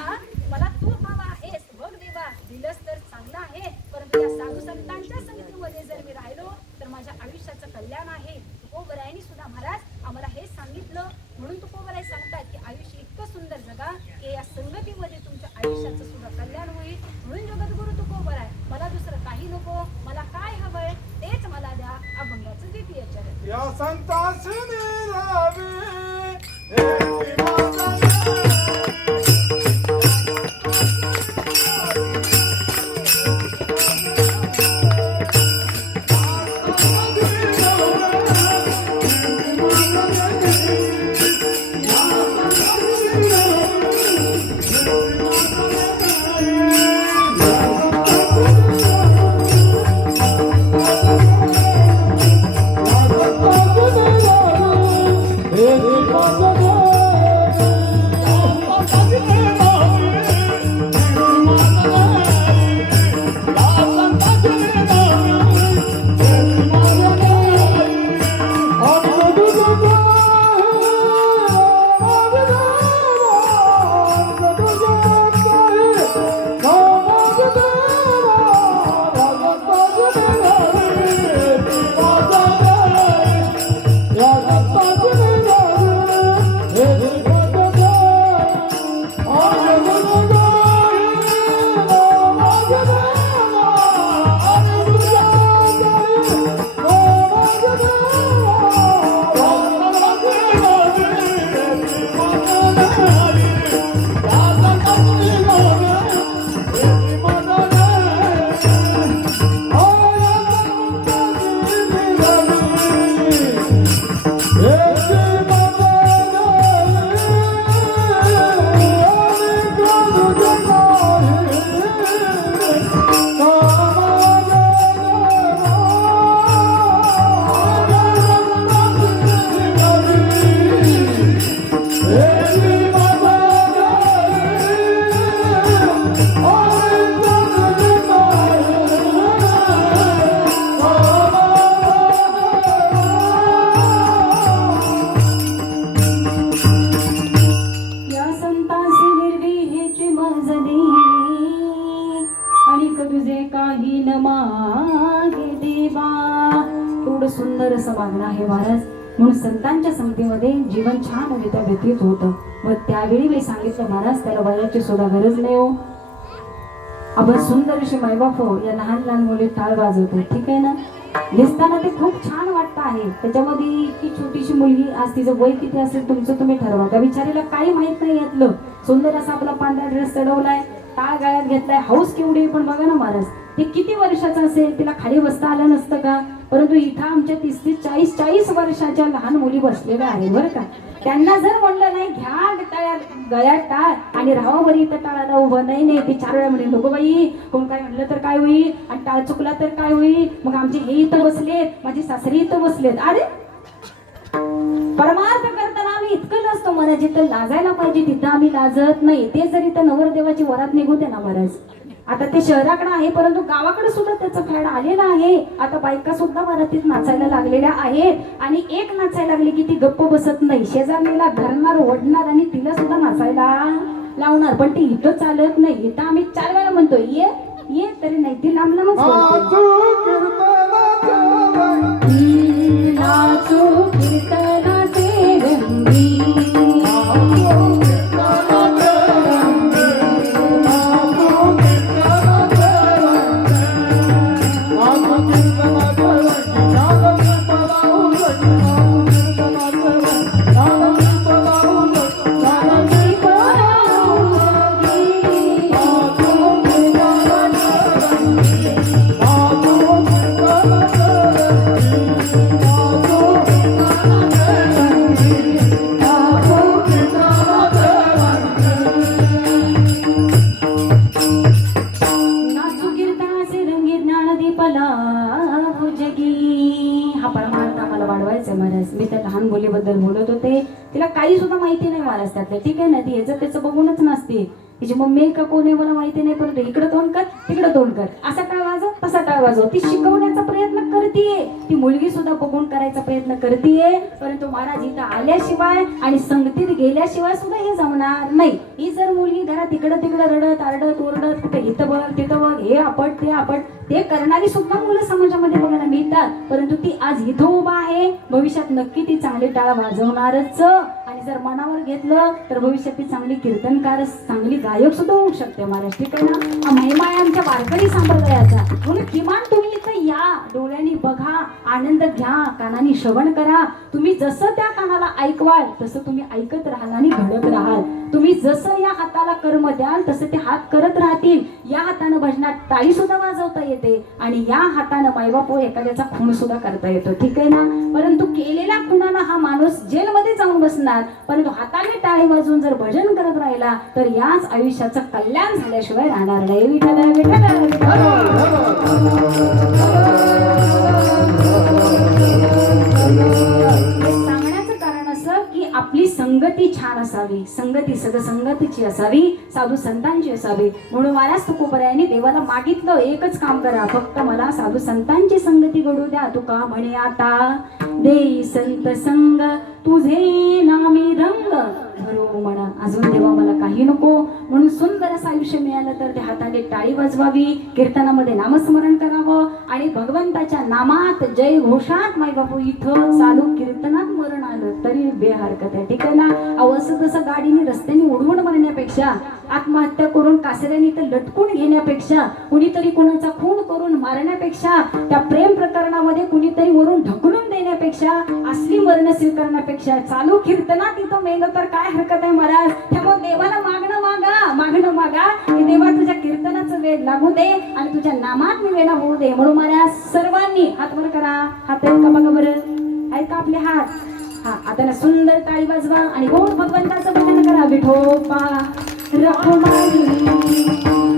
मला तू हवा आहेस, बघ देवा दिलंस तर चांगलं आहे, परंतु या साधू संतांच्या संगतीमध्ये जर मी राहिलो तर माझ्या आयुष्याचं कल्याण आहे. तुकोबरायांनी सुद्धा महाराज आम्हाला हे सांगितलं. म्हणून तुकोबराय सांगतात की आयुष्य इतकं सुंदर जगा की या संगतीमध्ये तुमच्या आयुष्याचं सुद्धा कल्याण होईल. म्हणून जगद्गुरु तुकोबराय मला दुसरं काही नको, मला काय हवंय तेच मला द्या. अभंगाचं द्वितीय चरण. या संतांची निरावी सुंदर असं वागणं आहे महाराज. म्हणून संतांच्या संगतीमध्ये जीवन छान रित्या व्यतीत होतं. व त्यावेळी मी सांगितलं महाराज त्याला वयाची सुद्धा गरज नाही हो. आपण सुंदर अशी मायबाप हो, या लहान लहान मुली टाळ वाजवतो, ठीक आहे ना. दिसताना ते खूप छान वाटतं आहे. त्याच्यामध्ये इतकी छोटीशी मुलगी, आज तिचं वय किती असेल तुमचं तुम्ही ठरवा. त्या बिचारीला काही माहित नाही यातलं. सुंदर असा आपला पांढरा ड्रेस चढवलाय, टाळ गळ्यात घेतलाय, हाऊस केवढी. पण बघा ना महाराज ते किती वर्षाचं असेल, तिला खाली बसता आलं नसतं का. परंतु इथं आमच्या 30-40 वर्षाच्या लहान मुली बसलेल्या आहेत बरं का. त्यांना जर म्हणलं नाही घ्या गळ्यात टाळ आणि राहा बरी इथं टाळाला उभं, नाही नाही ती 4 वेळा म्हणेल नको बाई, कोण काय म्हणलं तर काय होईल, आणि टाळ चुकला तर काय होईल, मग आमचे हे इथं बसलेत, माझी सासरी इथं बसलेत. अरे परमार्थ करताना आम्ही इतकं लाजतो मला, जिथं लाजायला पाहिजे तिथं आम्ही लाजत नाही. ते जरी तर नवरदेवाची वरात निघू दे ना महाराज. आता ते शहराकडे आहे परंतु गावाकडे सुद्धा त्याचं फॅड आलेलं आहे. आता बायका सुद्धा वरातीत नाचायला लागलेल्या आहेत. आणि एक नाचायला लागली की ती गप्प बसत नाही, शेजारणीला धरणार, ओढणार आणि तिला सुद्धा नाचायला लावणार. पण ती इथं चालत नाही. इथं आम्ही 4 वेळा म्हणतोय ये ये, तरी नाही ती लांब लांबच नाचू कीर्तनाचे रंगी. ती ह्याचं त्याचं बघूनच नाचते. तिची मम्मी का कोण आहे मला माहिती नाही, परंतु इकडं तोंड कर तिकडं तोंड कर, असा टाळ वाजव तसा टाळ वाजव. ती शिकवण्याचा प्रयत्न करतीये, ती मुलगी सुद्धा बघून करायचा प्रयत्न करतीये. परंतु महाराज इथं आल्याशिवाय आणि संगतीत गेल्याशिवाय सुद्धा हे जमणार नाही. ही जर मुलगी घरात इकडं तिकडं रडत आरडत ओरडत कुठे इथं बघ तिथं बघ, हे आपट ते आपट, ते करणारी सुद्धा मुलं समाजामध्ये बघायला मिळतात. परंतु ती आज इथं उभा आहे, भविष्यात नक्की ती चांगली टाळ वाजवणारच. आणि जर मनावर घेतलं तर भविष्यात ती चांगली कीर्तनकार चांगली गायक सुद्धा होऊ शकते महाराज. ठीक आहे ना. हा महिमा आहे आमच्या वारकरी संप्रदायाचा. म्हणून किमान तुम्ही इथं या, डोळ्यांनी बघा, आनंद घ्या, कानाने श्रवण करा. तुम्ही जसं त्या कानाला ऐकवाल तसं तुम्ही ऐकत राहाल आणि घडत राहाल. तुम्ही जसं या हाताला कर्म द्याल तसं ते हात करत राहतील. या हातानं भजनात टाळी सुद्धा वाजवता येते आणि या हातानं मायबाप एखाद्याचा खून सुद्धा करता येतो. ठीक आहे ना. परंतु केलेल्या खुनानं हा माणूस जेलमध्ये जाऊन बसणार, परंतु हाताने टाळी वाजवून जर भजन करत राहिला तर याच आयुष्याचं कल्याण झाल्याशिवाय राहणार नाही. विठ्ठल विठ्ठल सांगण्याचं कारण असं की आपली संगती छान असावी, संगती सदसंगतीची असावी, साधू संतांची असावी. म्हणून महाराज तुकोबरायांनी देवाला मागितलं, एकच काम करा, फक्त मला साधू संतांची संगती घडू द्या. तुका म्हणे आता देई संत संग तुझे नामी रंग भरो म्हणा. अजून देवा मला काही नको. म्हणून सुंदर असं आयुष्य मिळालं तर त्या हाताने टाळी वाजवावी, कीर्तनामध्ये नामस्मरण करावं आणि भगवंताच्या नामात जय घोषात माय बापू इथं चालू कीर्तनात मरण आलं तरी बेहरकत आहे. ठीक आहे ना. अहो असं तसं गाडीने रस्त्याने उडवून मारण्यापेक्षा, आत्महत्या करून कासऱ्याने तर लटकून घेण्यापेक्षा, कुणीतरी कुणाचा खून करून मारण्यापेक्षा, त्या प्रेम प्रकरणामध्ये कुणीतरी वरून ढकलून देण्यापेक्षा, असली मरण स्वीकारण्यापेक्षा चालू कीर्तनात इथं मेलं तर काय हरकत आहे महाराज. त्यामुळे देवाला मागणं मागा की देवा तुझ्या कीर्तनाचं वेळ लागू दे आणि तुझ्या नामात मी वेळा होऊ दे. म्हणून महाराज सर्वांनी हात वर करा. हात आहेत का बघा बरं, आहेत का आपले हात? हा, आता सुंदर टाळी वाजवा आणि गोड भगवंताचं भजन करा. विठोबा रखुमाई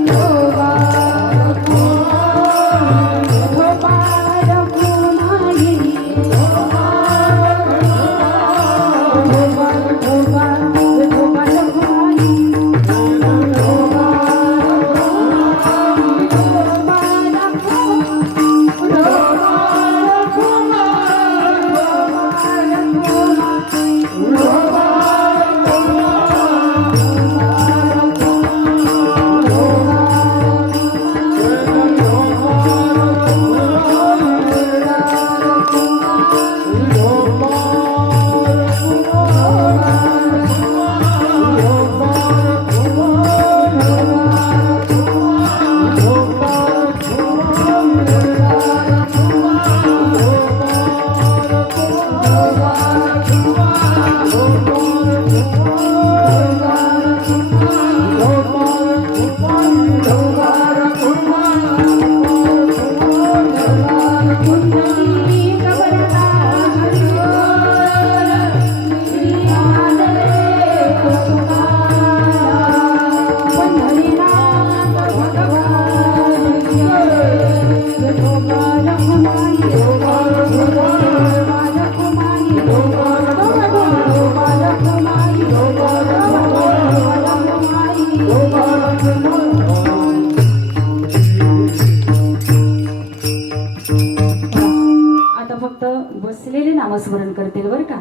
विठोबा बसलेले नामस्मरण करतील बरं का.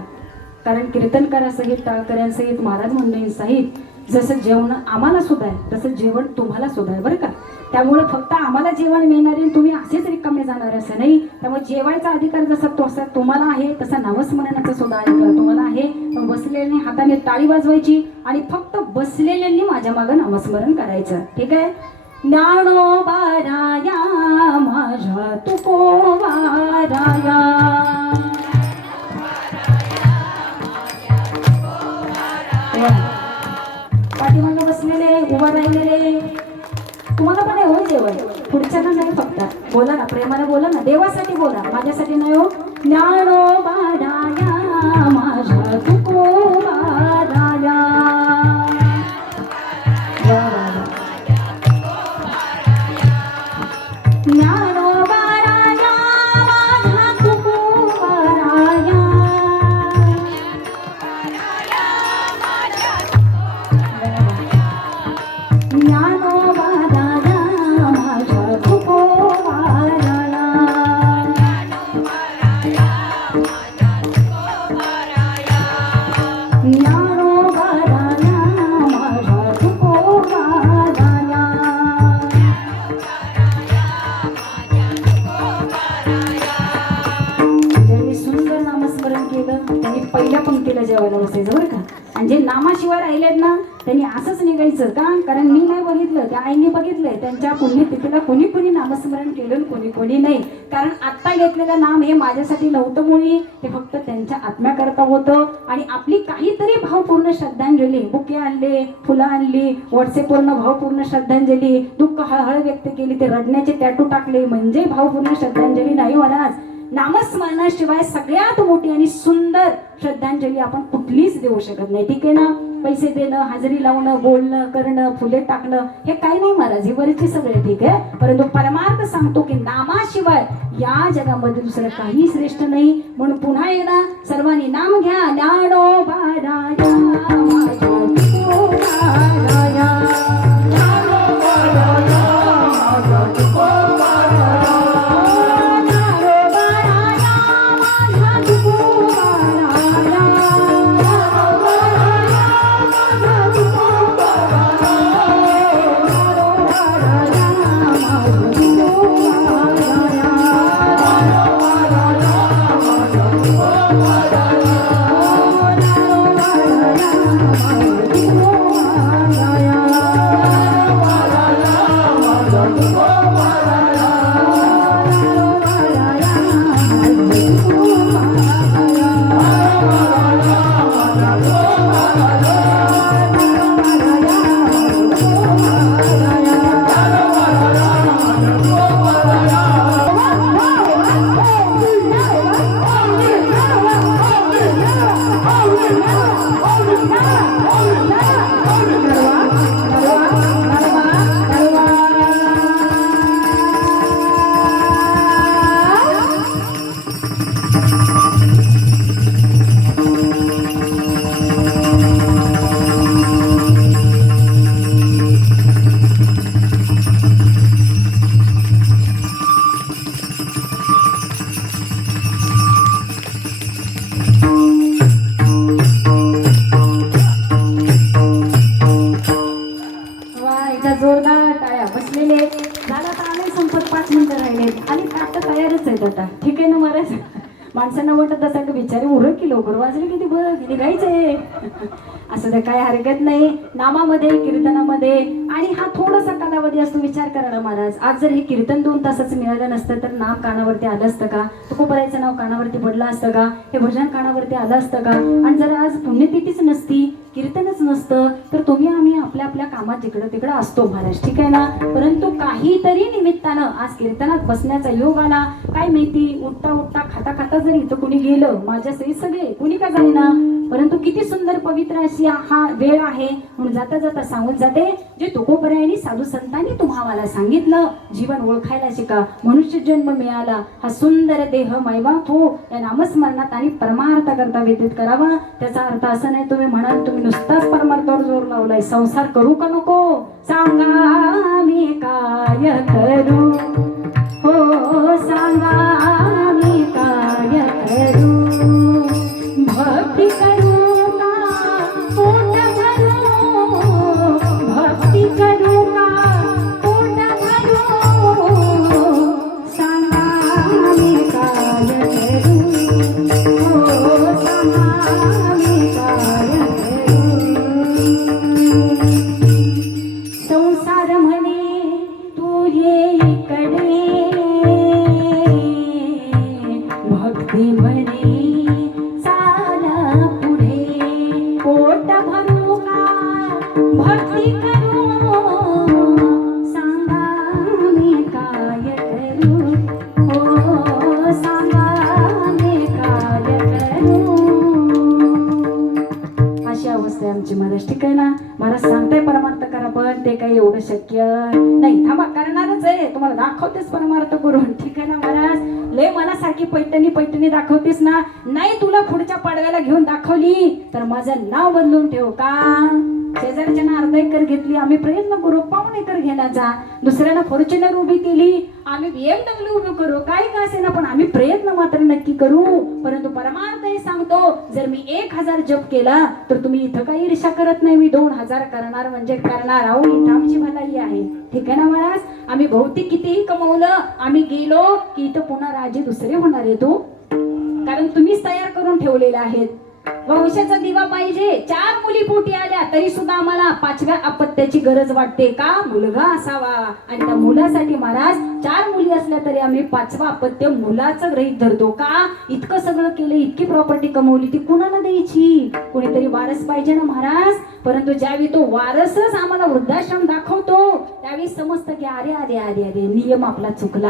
कारण कीर्तनकारासहित टाळकऱ्यांसहित महाराज मंडळींसहित जसं जेवण आम्हाला सुद्धा आहे तसं जेवण तुम्हाला सुद्धा आहे बरं का. त्यामुळे फक्त आम्हाला जेवण मिळणार आहे तुम्ही असेच रिकामे जाणार असं नाही. त्यामुळे जेवायचा अधिकार जसा तसा तुम्हाला आहे तसा नामस्मरणाचा सुद्धा अधिकार तुम्हाला आहे. पण बसलेल्यांनी हाताने टाळी वाजवायची आणि फक्त बसलेल्यांनी माझ्या मागं नामस्मरण करायचं. ठीक आहे. ज्ञानोबाराया माझ्या तुकोबाराया पाठीमागे बसलेले उभा राहिलेले तुम्हाला पण आहे हो जेवण. पुढच्याला नाही फक्त बोला ना, प्रेमाने बोला ना, देवासाठी बोला, माझ्यासाठी नाही हो. ज्ञानोबाराया माझ्या तुकोबाराया ज्ञानोबाराया माझ्या तुकोबाराया ज्ञानोबा राजा माझ्या तुकोबा राया. ज्ञानोबा राया माझ्या तुकोबा राया. ज्यांनी सुंदर नामस्मरण केलं त्यांनी पहिल्या पंक्तीला जेवायला बसायचं बरं का. आणि जे नामाशिवाय राहिलेत ना त्यांनी असंच निघायचं का, कारण मी नाही बघितलं, त्या आईने बघितलंय त्यांच्या पुण्यतिथीला कोणी कोणी नामस्मरण केलं कोणी कोणी नाही. कारण आत्ता घेतलेलं नाम हे माझ्यासाठी नव्हतं मुळी, ते फक्त त्यांच्या आत्म्याकरता होतं. आणि आपली काहीतरी भावपूर्ण श्रद्धांजली, बुके आणले, फुलं आणली, व्हॉट्सअपवरनं भावपूर्ण श्रद्धांजली, दुःख हळहळ व्यक्त केली, ते रडण्याचे टॅटू टाकले म्हणजे भावपूर्ण श्रद्धांजली नाही महाराज. नामस्मरणाशिवाय सगळ्यात मोठी आणि सुंदर श्रद्धांजली आपण कुठलीच देऊ शकत नाही. ठीक आहे ना. पैसे देणं, हजेरी लावणं, बोलणं, करणं, फुले टाकणं हे काही नाही महाराज, ही वरची सगळे ठीक आहे. परंतु परमार्थ सांगतो की नामाशिवाय या जगामध्ये दुसरं काही श्रेष्ठ नाही. म्हणून पुन्हा एकदा सर्वांनी नाम घ्या. ज्ञानोबा राया माझ्या तुकोबा राया. ज्ञानोबा राया माझ्या तुकोबा राया. जोरदार टाळ्या बसलेले. झाला तर आम्ही संपत 5 मिनिटं राहिले आणि आता तयारच आहेत आता. ठीक आहे ना महाराज. माणसांना वाटत असं की बिचारे उरक की लवकर वाजले किती बघ किती गायचंय. असं तर काय हरकत नाही. नामामध्ये, कीर्तनामध्ये आणि हा थोडासा कालावधी असतो. विचार करा ना महाराज, आज जर हे कीर्तन 2 तासाचं मिळालं नसतं तर नाम कानावरती आलं असतं का, तुकोबरायचं नाव कानावरती पडलं असतं का, हे भजन कानावरती आलं असतं का. आणि जर आज पुण्यतिथीच नसती, कीर्तनच नसतं तर तुम्ही आम्ही आपल्या आपल्या कामात जिकडं तिकडं असतो महाराज. ठीक आहे ना. परंतु काहीतरी निमित्तानं आज कीर्तनात बसण्याचा योग आला. काय माहिती, उठता उठता खाता खाता जरी इथं कुणी गेलं, माझ्या सही सगळे कुणी का जाईना, परंतु किती सुंदर पवित्र अशी हा वेळ आहे. म्हणून जाता जाता सांगून जाते, जे तुकोबरायांनी साधू संतांनी तुम्हाला सांगितलं, जीवन ओळखायला शिका, मनुष्य जन्म मिळाला, हा सुंदर देह मैवाप हो, या नामस्मरणात आणि परमार्थ करता व्यतीत करावा. त्याचा अर्थ असा नाही तुम्ही म्हणाल तुम्ही नुसताच परमार्थावर जोर लावलाय, संसार करू का नको, सांगा मी काय करू, हो सांगा मी काय करू, भक्ती करू का पोट भरू, भक्ती करू का पोट भरू, सांगा मी काय करू, हो सांगा मी काय करू. संसार म्हणे तू ये इकडे, भक्ती म्हणे चाला पुढे, पोट भरू का भक्ती करू, सांगा मी काय करू, हो सांगा मी काय करू. अशी अवस्था आहे आमची महाराज. ठीक आहे ना. महाराज सांगताय परमार्थ करा, पण ते काही एवढं शक्य नाही. थांबा, करणारच आहे, तुम्हाला दाखवतेच परमार्थ करून. ठीक आहे ना महाराज. लय मनासारखी पैठणी दाखवतेस ना, नाही तुला पुढच्या पाडव्याला घेऊन दाखवली तर माझं नाव बदलून ठेव का. शेजारच्यानं अर्धा एकर घेतली, आम्ही प्रयत्न करू पाऊण एकर घेण्याचा. दुसऱ्यानं फॉर्च्युनर उभी केली, आम्ही BMW उभी करू, काय का असेना, पण आम्ही प्रयत्न मात्र नक्की करू. परंतु परमार्थ हे सांगतो, जर मी 1000 जप केला तर तुम्ही इथं काही ईर्ष्या करत नाही, मी 2000 करणार म्हणजे करणार. अहो इथं आमची भलाई आहे, ठीक आहे ना महाराज. आम्ही भौतिक कितीही कमवलं, आम्ही गेलो की इथं पुन्हा राजे दुसरे होणार आहे तो, कारण तुम्हीच तयार करून ठेवलेले आहेत. वंशाचा दिवा पाहिजे. 4 मुली पोटी आल्या तरी सुद्धा आम्हाला 5व्या अपत्याची गरज वाटते का, मुलगा असावा. आणि त्या मुलासाठी महाराज 4 मुली असल्या तरी आम्ही 5वा अपत्य मुलाचं गृहीत धरतो का. इतकं सगळं केलं, इतकी प्रॉपर्टी कमवली, ती कुणाला द्यायची, कोणीतरी वारस पाहिजे ना महाराज. परंतु ज्यावेळी तो वारसच आम्हाला वृद्धाश्रम दाखवतो त्यावेळी समजतं की अरे अरे अरे अरे नियम आपला चुकला.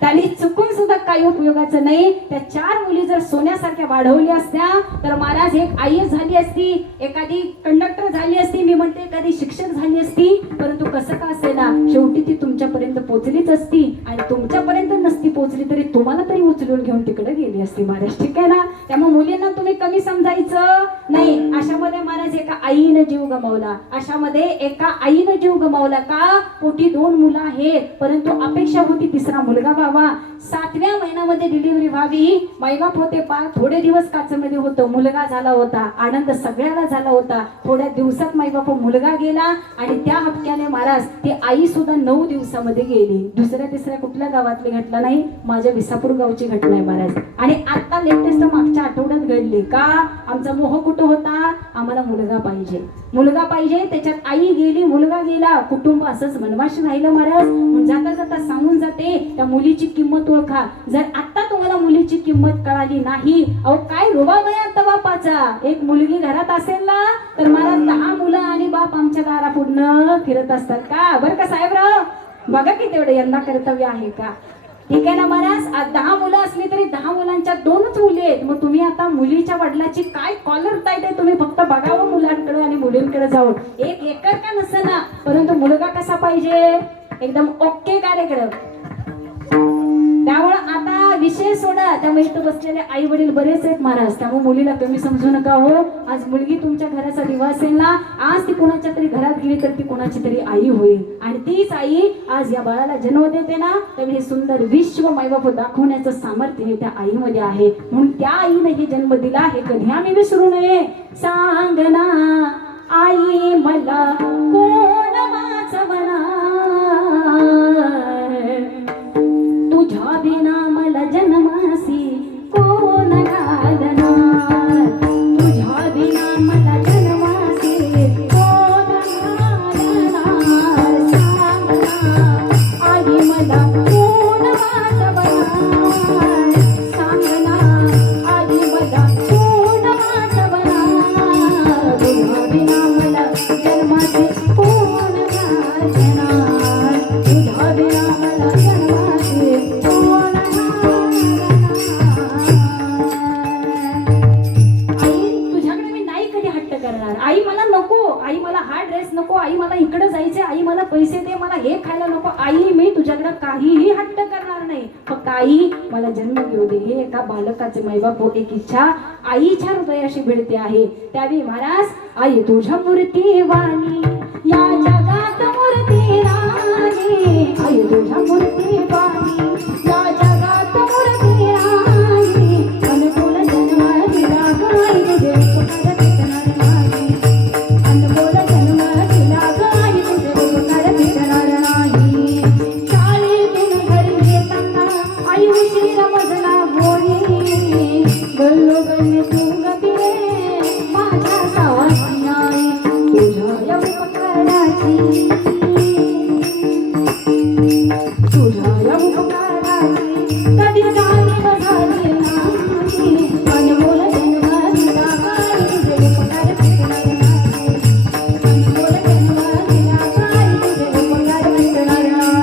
त्यांनी चुकून सुद्धा काही उपयोगाचं नाही. त्या 4 मुली जर सोन्यासारख्या वाढवल्या असत्या तर महाराज एक आई झाली असती, एखादी कंडक्टर झाली असती, मी म्हणते एखादी शिक्षक झाली असती. परंतु कसं का असेना शेवटी ती तुमच्यापर्यंत पोहोचलीच असती. आणि तुमच्यापर्यंत नसती पोहोचली तरी तुम्हाला तरी उचलून घेऊन तिकडे गेली असती महाराज, ठीक आहे ना. त्यामुळे मुलींना तुम्ही कमी समजायचं नाही. अशामध्ये महाराज एका आईनं जीव गमावला, अशामध्ये एका आईनं जीव गमावला का, पोटी 2 मुलं आहेत, परंतु अपेक्षा होती 3रा मुलगा व्हावा. 7व्या महिन्यामध्ये डिलिव्हरी व्हावी. मायबाप होते पा, थोडे दिवस काचमध्ये होतं, मुलगा झाला होता, आनंद सगळ्याला झाला होता. थोड्या दिवसात मायबाप मुलगा गेला आणि त्या हप्त्याने महाराज ती आई सुद्धा 9 दिवसामध्ये गेली. 2ऱ्या-3ऱ्या कुठल्या गावातली घटना नाही, माझ्या विसापूर गावची घटना आहे महाराज. आणि आता लेटेस्ट मागच्या आठवड्यात घडली का, आमचा मोह कुठं होता, आम्हाला मुलगा पाहिजे, मुलगा पाहिजे. त्याच्यात आई गेली, मुलगा गेला, कुटुंब असंच मनवाशी राहिलं महाराज. जाता जाता सांगून जाते त्या मुलीची किंमत ओळखा. जर आता तुम्हाला मुलीची किंमत कळाली नाही, अहो काय रुबाब आहे आता बापाचा. एक मुलगी घरात असेल ना तर मला 10 मुलं आणि बाप आमच्या दारापुढनं फिरत असतात का, बरं का साहेबराव. बघा की तेवढं यंदा कर्तव्य आहे का, ठीक आहे ना महाराज. आज 10 मुलं असली तरी 10 मुलांच्या 2च मुली आहेत. मग तुम्ही आता मुलीच्या वडिलाची काय कॉलर टाईट आहे, तुम्ही फक्त बघावं मुलांकडे आणि मुलींकडे जाऊन. 1 एकर का नसेना, परंतु मुलगा कसा पाहिजे, एकदम ओके कार्यक्रम. त्यामुळे आता विषय सोडा. त्यामुळे इथं बसलेले आई वडील बरेच आहेत महाराज, त्यामुळे मुलीला कमी समजू नका हो. आज मुलगी तुमच्या घराचा दिवा असेल ना, आज ती कुणाच्या तरी घरात गेली तर ती कुणाची तरी आई होईल. आणि तीच आई आज या बाळाला जन्म देते ना, त्यामुळे हे सुंदर विश्व मायबाप दाखवण्याचं सामर्थ्य हे त्या आईमध्ये आहे. म्हणून त्या आईने हे जन्म दिला, हे कधी आम्ही विसरू नये. सांग ना आई मला कोण वाचवणार, तुझ्या बिना मला जन्मासी कोण घालणार, तुझ्या बिना मला जन्मासी कोण घालणार. सांग ना आई मला कोण वाचवणार, सांग ना आई मला कोण वाचवणार, तुझ्या बिना मला जन्मासी कोण घालणार, तुझ्या बिना मला जन्मासी कोण घालणार. आई तुझ्याकडे मी नाही कधी हट्ट करणार. आई मला नको, आई मला हा ड्रेस नको, आई मला इकडे जायचे, आई मला पैसे दे, मला हे खायला नको. आई मी तुझ्याकडे काहीही हट्ट करणार नाही, फक्त आई मला जन्म घेऊ दे. हे एका बालकाचे मायबाप एक इच्छा आईच्या हृदयाशी भिडते आहे. त्यावेळी महाराज आई तुझ्या मूर्ती वाणी या जगात मूर्ती राणी, आई तुझ्या मूर्ती वाणी या जगात मूर्ती राणी, अनमोल जन्म दिला गाई तुझे उपकार भेटणार नाही, अनमोल जन्म दिला गाई तुझे उपकार भेटणार नाही. शाळेतून घरी येताना आई उशीर मजला गोरी, गल्लो गल्ली तू गती रे माझ्या सावधी नाही, तुझ्या उपकाराची तुझ्या उपकाराची कधी जाणीव झाली नाही, अनमोल जन्म दिला गाई तुझे उपकार भेटणार नाही, अनमोल जन्म दिला गाई तुझे उपकार भेटणार नाही.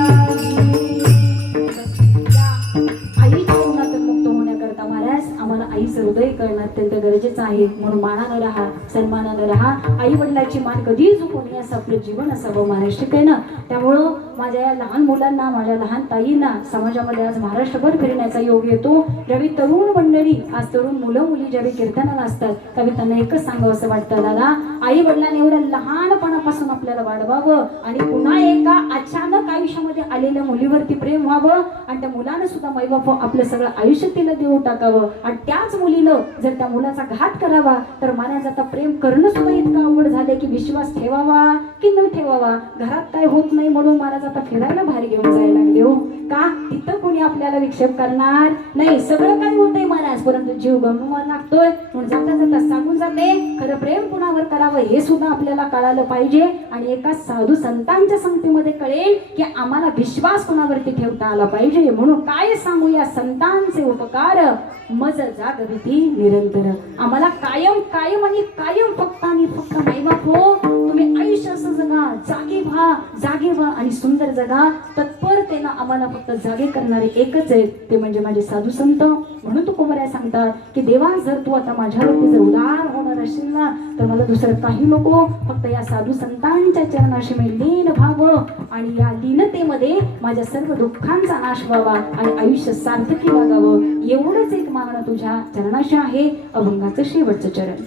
आईच्या ऋणातून मुक्त होण्याकरता महाराज आम्हाला आईचं हृदय कळणं अत्यंत गरजेचं गरजेचं आहे. म्हणून मानानं राहा, सन्मानानं राहा. आई वडिलाची मान कधीही झुकू नये असं आपलं जीवन असावं महाराष्ट्रीयनं. त्यामुळं माझ्या या लहान मुलांना, माझ्या लहान ताईंना समाजामध्ये आज महाराष्ट्रभर फिरण्याचा योग येतो. ज्यावेळी तरुण मंडळी, आज तरुण मुलं मुली ज्यावेळी कीर्तनाला असतात त्यावेळी त्यांना एकच सांगावं असं वाटतं, दादा आई वडिलांनी एवढं लहानपणापासून आपल्याला वाढवावं आणि पुन्हा एका अचानक आयुष्यामध्ये आलेल्या मुलीवरती प्रेम व्हावं आणि त्या मुलानं सुद्धा माईबाप आपलं सगळं आयुष्य तिला देऊन टाकावं आणि त्याच मुलीनं जर त्या मुलाचा घात करावा तर मानाचं आता प्रेम करणं सुद्धा इतकं अवघड झालंय की विश्वास ठेवावा की न ठेवावा. घरात काय होत नाही म्हणून महाराज आता फिरायला बाहेर घेऊन जायला लागले हो. का? तिथं कोणी आपल्याला विक्षेप करणार नाही. सगळं काय होतंय महाराज, परंतु जीव गमवावा लागतोय म्हणून जाता जाता सांगून जाते खरं प्रेम कुणावर करावं हे सुद्धा आपल्याला कळालं पाहिजे. आणि एका साधू संतांच्या संगतीमध्ये कळेल की आम्हाला विश्वास कुणावरती ठेवता आला पाहिजे. म्हणून काय सांगूया संतांचे उपकार, मज जागृती निरंतर. आम्हाला कायम कायम आणि कायम फक्त आणि फक्त माईबाप हो तुम्ही आयुष्य असं जगा, जागे व्हा आणि सुंदर जगा. तत्परतेनं आम्हाला फक्त जागे करणारे एकच आहेत, ते म्हणजे माझे साधू संत. म्हणून तुकोबराय सांगतात की देवा जर तू आता माझ्यावरती जर उदार होणार असेल ना तर मला दुसरं काही नको, फक्त या साधू संतांच्या चरणाशी मी लीन व्हावं आणि या लीनतेमध्ये माझ्या सर्व दुःखांचा नाश व्हावा आणि आयुष्य सार्थकी लागावं. एवढंच एक मागणं तुझ्या चरणाशी आहे. अभंगाचं शेवटचं चरण.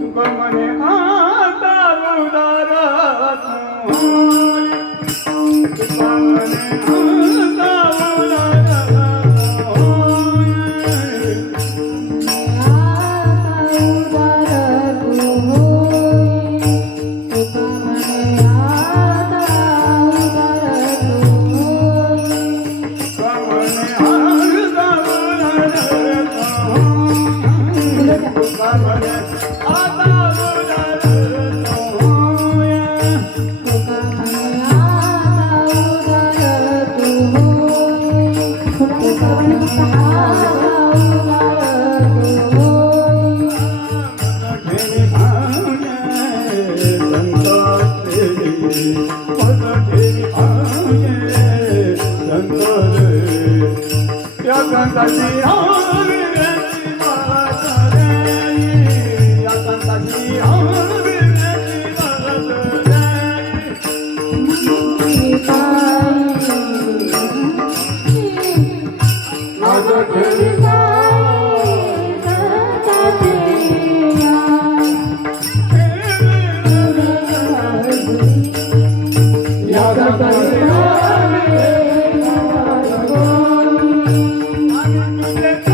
तुका म्हणे आता उदार तुका म्हणे आता उदार Yeah.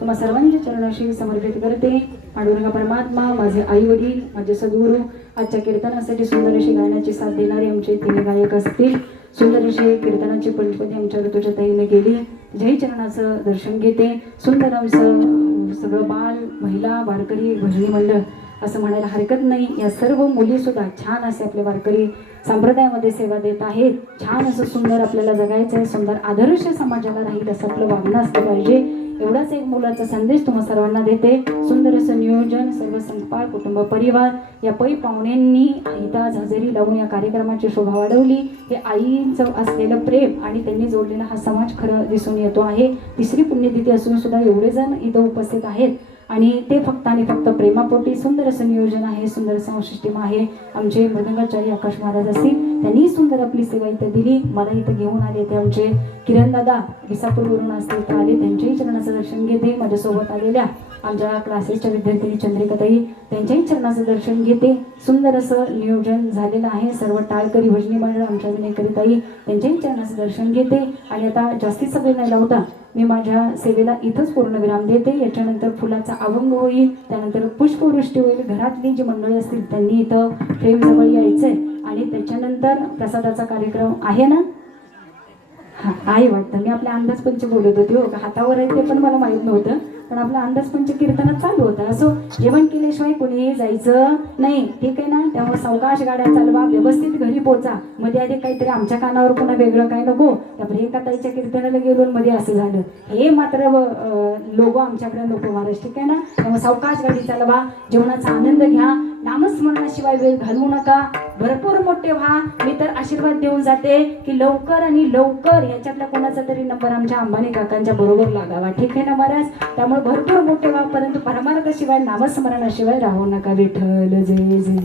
तुम्हा सर्वांच्या चरणाशी समर्पित करते. पांडुरंग परमात्मा, माझे आई वडील, माझे सद्गुरू आजच्या कीर्तनासाठी सुंदर अशी गायनाची साथ देणारे आमचे तिन्ही गायक असतील. सुंदर असे कीर्तनाची पंचपदी आमच्या ऋतूच्या ताईने गेली. जय चरणाचं दर्शन घेते. सुंदर आमचं सगळं बाल, महिला, वारकरी, भजनी मंडळ असं म्हणायला हरकत नाही. या सर्व मुली सुद्धा छान असे आपले वारकरी संप्रदायामध्ये सेवा देत आहेत. छान असं सुंदर आपल्याला जगायचं आहे. सुंदर आदर्श समाजाला राहील असं आपलं वागणं असलं पाहिजे. एवढाच एक मुलाचा संदेश तुम्हा सर्वांना देते. सुंदर असं नियोजन, सर्व संकपाळ कुटुंब परिवार या पै पाहुण्यांनी हिताज हजेरी लावून या कार्यक्रमाची शोभा वाढवली. हे आईचं असलेलं प्रेम आणि त्यांनी जोडलेला हा समाज खरं दिसून येतो आहे. तिसरी पुण्यतिथी असून सुद्धा एवढे जण इथं उपस्थित आहेत आणि ते फक्त आणि फक्त प्रेमापोटी. सुंदर असं नियोजन आहे, सुंदर असं सिस्टीम आहे. आमचे मृदंगाचार्य आकाश महाराज असतील, त्यांनी सुंदर आपली सेवा इथं दिली. मला इथं घेऊन आले ते आमचे किरण दादा विसापूरवरून असतील तर आले. त्यांच्याही चरणाचं दर्शन घेते. माझ्यासोबत आलेल्या आमच्या क्लासेसच्या विद्यार्थिनी चंद्रिकाताई, त्यांच्याही चरणाचं दर्शन घेते. सुंदर असं नियोजन झालेलं आहे. सर्व टाळकरी भजनी मंडळ, आमच्या विनयकरिताई, त्यांच्याही चरणाचं दर्शन घेते. आणि आता जास्तीत सगळे नाही लावता मी माझ्या सेवेला इथंच पूर्णविराम देते. याच्यानंतर फुलाचा अभंग होईल, त्यानंतर पुष्पवृष्टी होईल. घरातली जी मंडळी असतील त्यांनी इथं फ्रेम जवळ यायचंय आणि त्याच्यानंतर प्रसादाचा कार्यक्रम आहे ना. हा आहे वाटतं. मी आपल्या अंदाजपंच बोलत होते. हो का, हातावर आहे ते पण मला माहीत नव्हतं, पण आपला अंदाजपंच कीर्तनात चालू होता. असो, जेवण केल्याशिवाय कोणी जायचं नाही, ठीक आहे ना. त्यामुळे सावकाश गाड्या चालवा, व्यवस्थित घरी पोचा. मध्ये आधी काहीतरी आमच्या कानावर पुन्हा वेगळं काय नको. त्यामुळे एका ताईच्या कीर्तनाला गेलो मध्ये असं झालं, हे मात्र लोगो आमच्याकडे नको महाराज, ठीक आहे ना. त्यामुळे सावकाश गाडी चालवा, जेवणाचा आनंद घ्या, नामस्मरणाशिवाय वेळ घालवू नका. भरपूर मोठे व्हा. मी तर आशीर्वाद देऊन जाते की लवकर आणि लवकर याच्यातला कोणाचा तरी नंबर आमच्या अंबानी काकांच्या बरोबर लागावा, ठीक आहे ना महाराज. त्यामुळे भरपूर मोठे व्हा, परंतु परमार्थाशिवाय नामस्मरणाशिवाय राहू नका. विठ्ठल जय जय.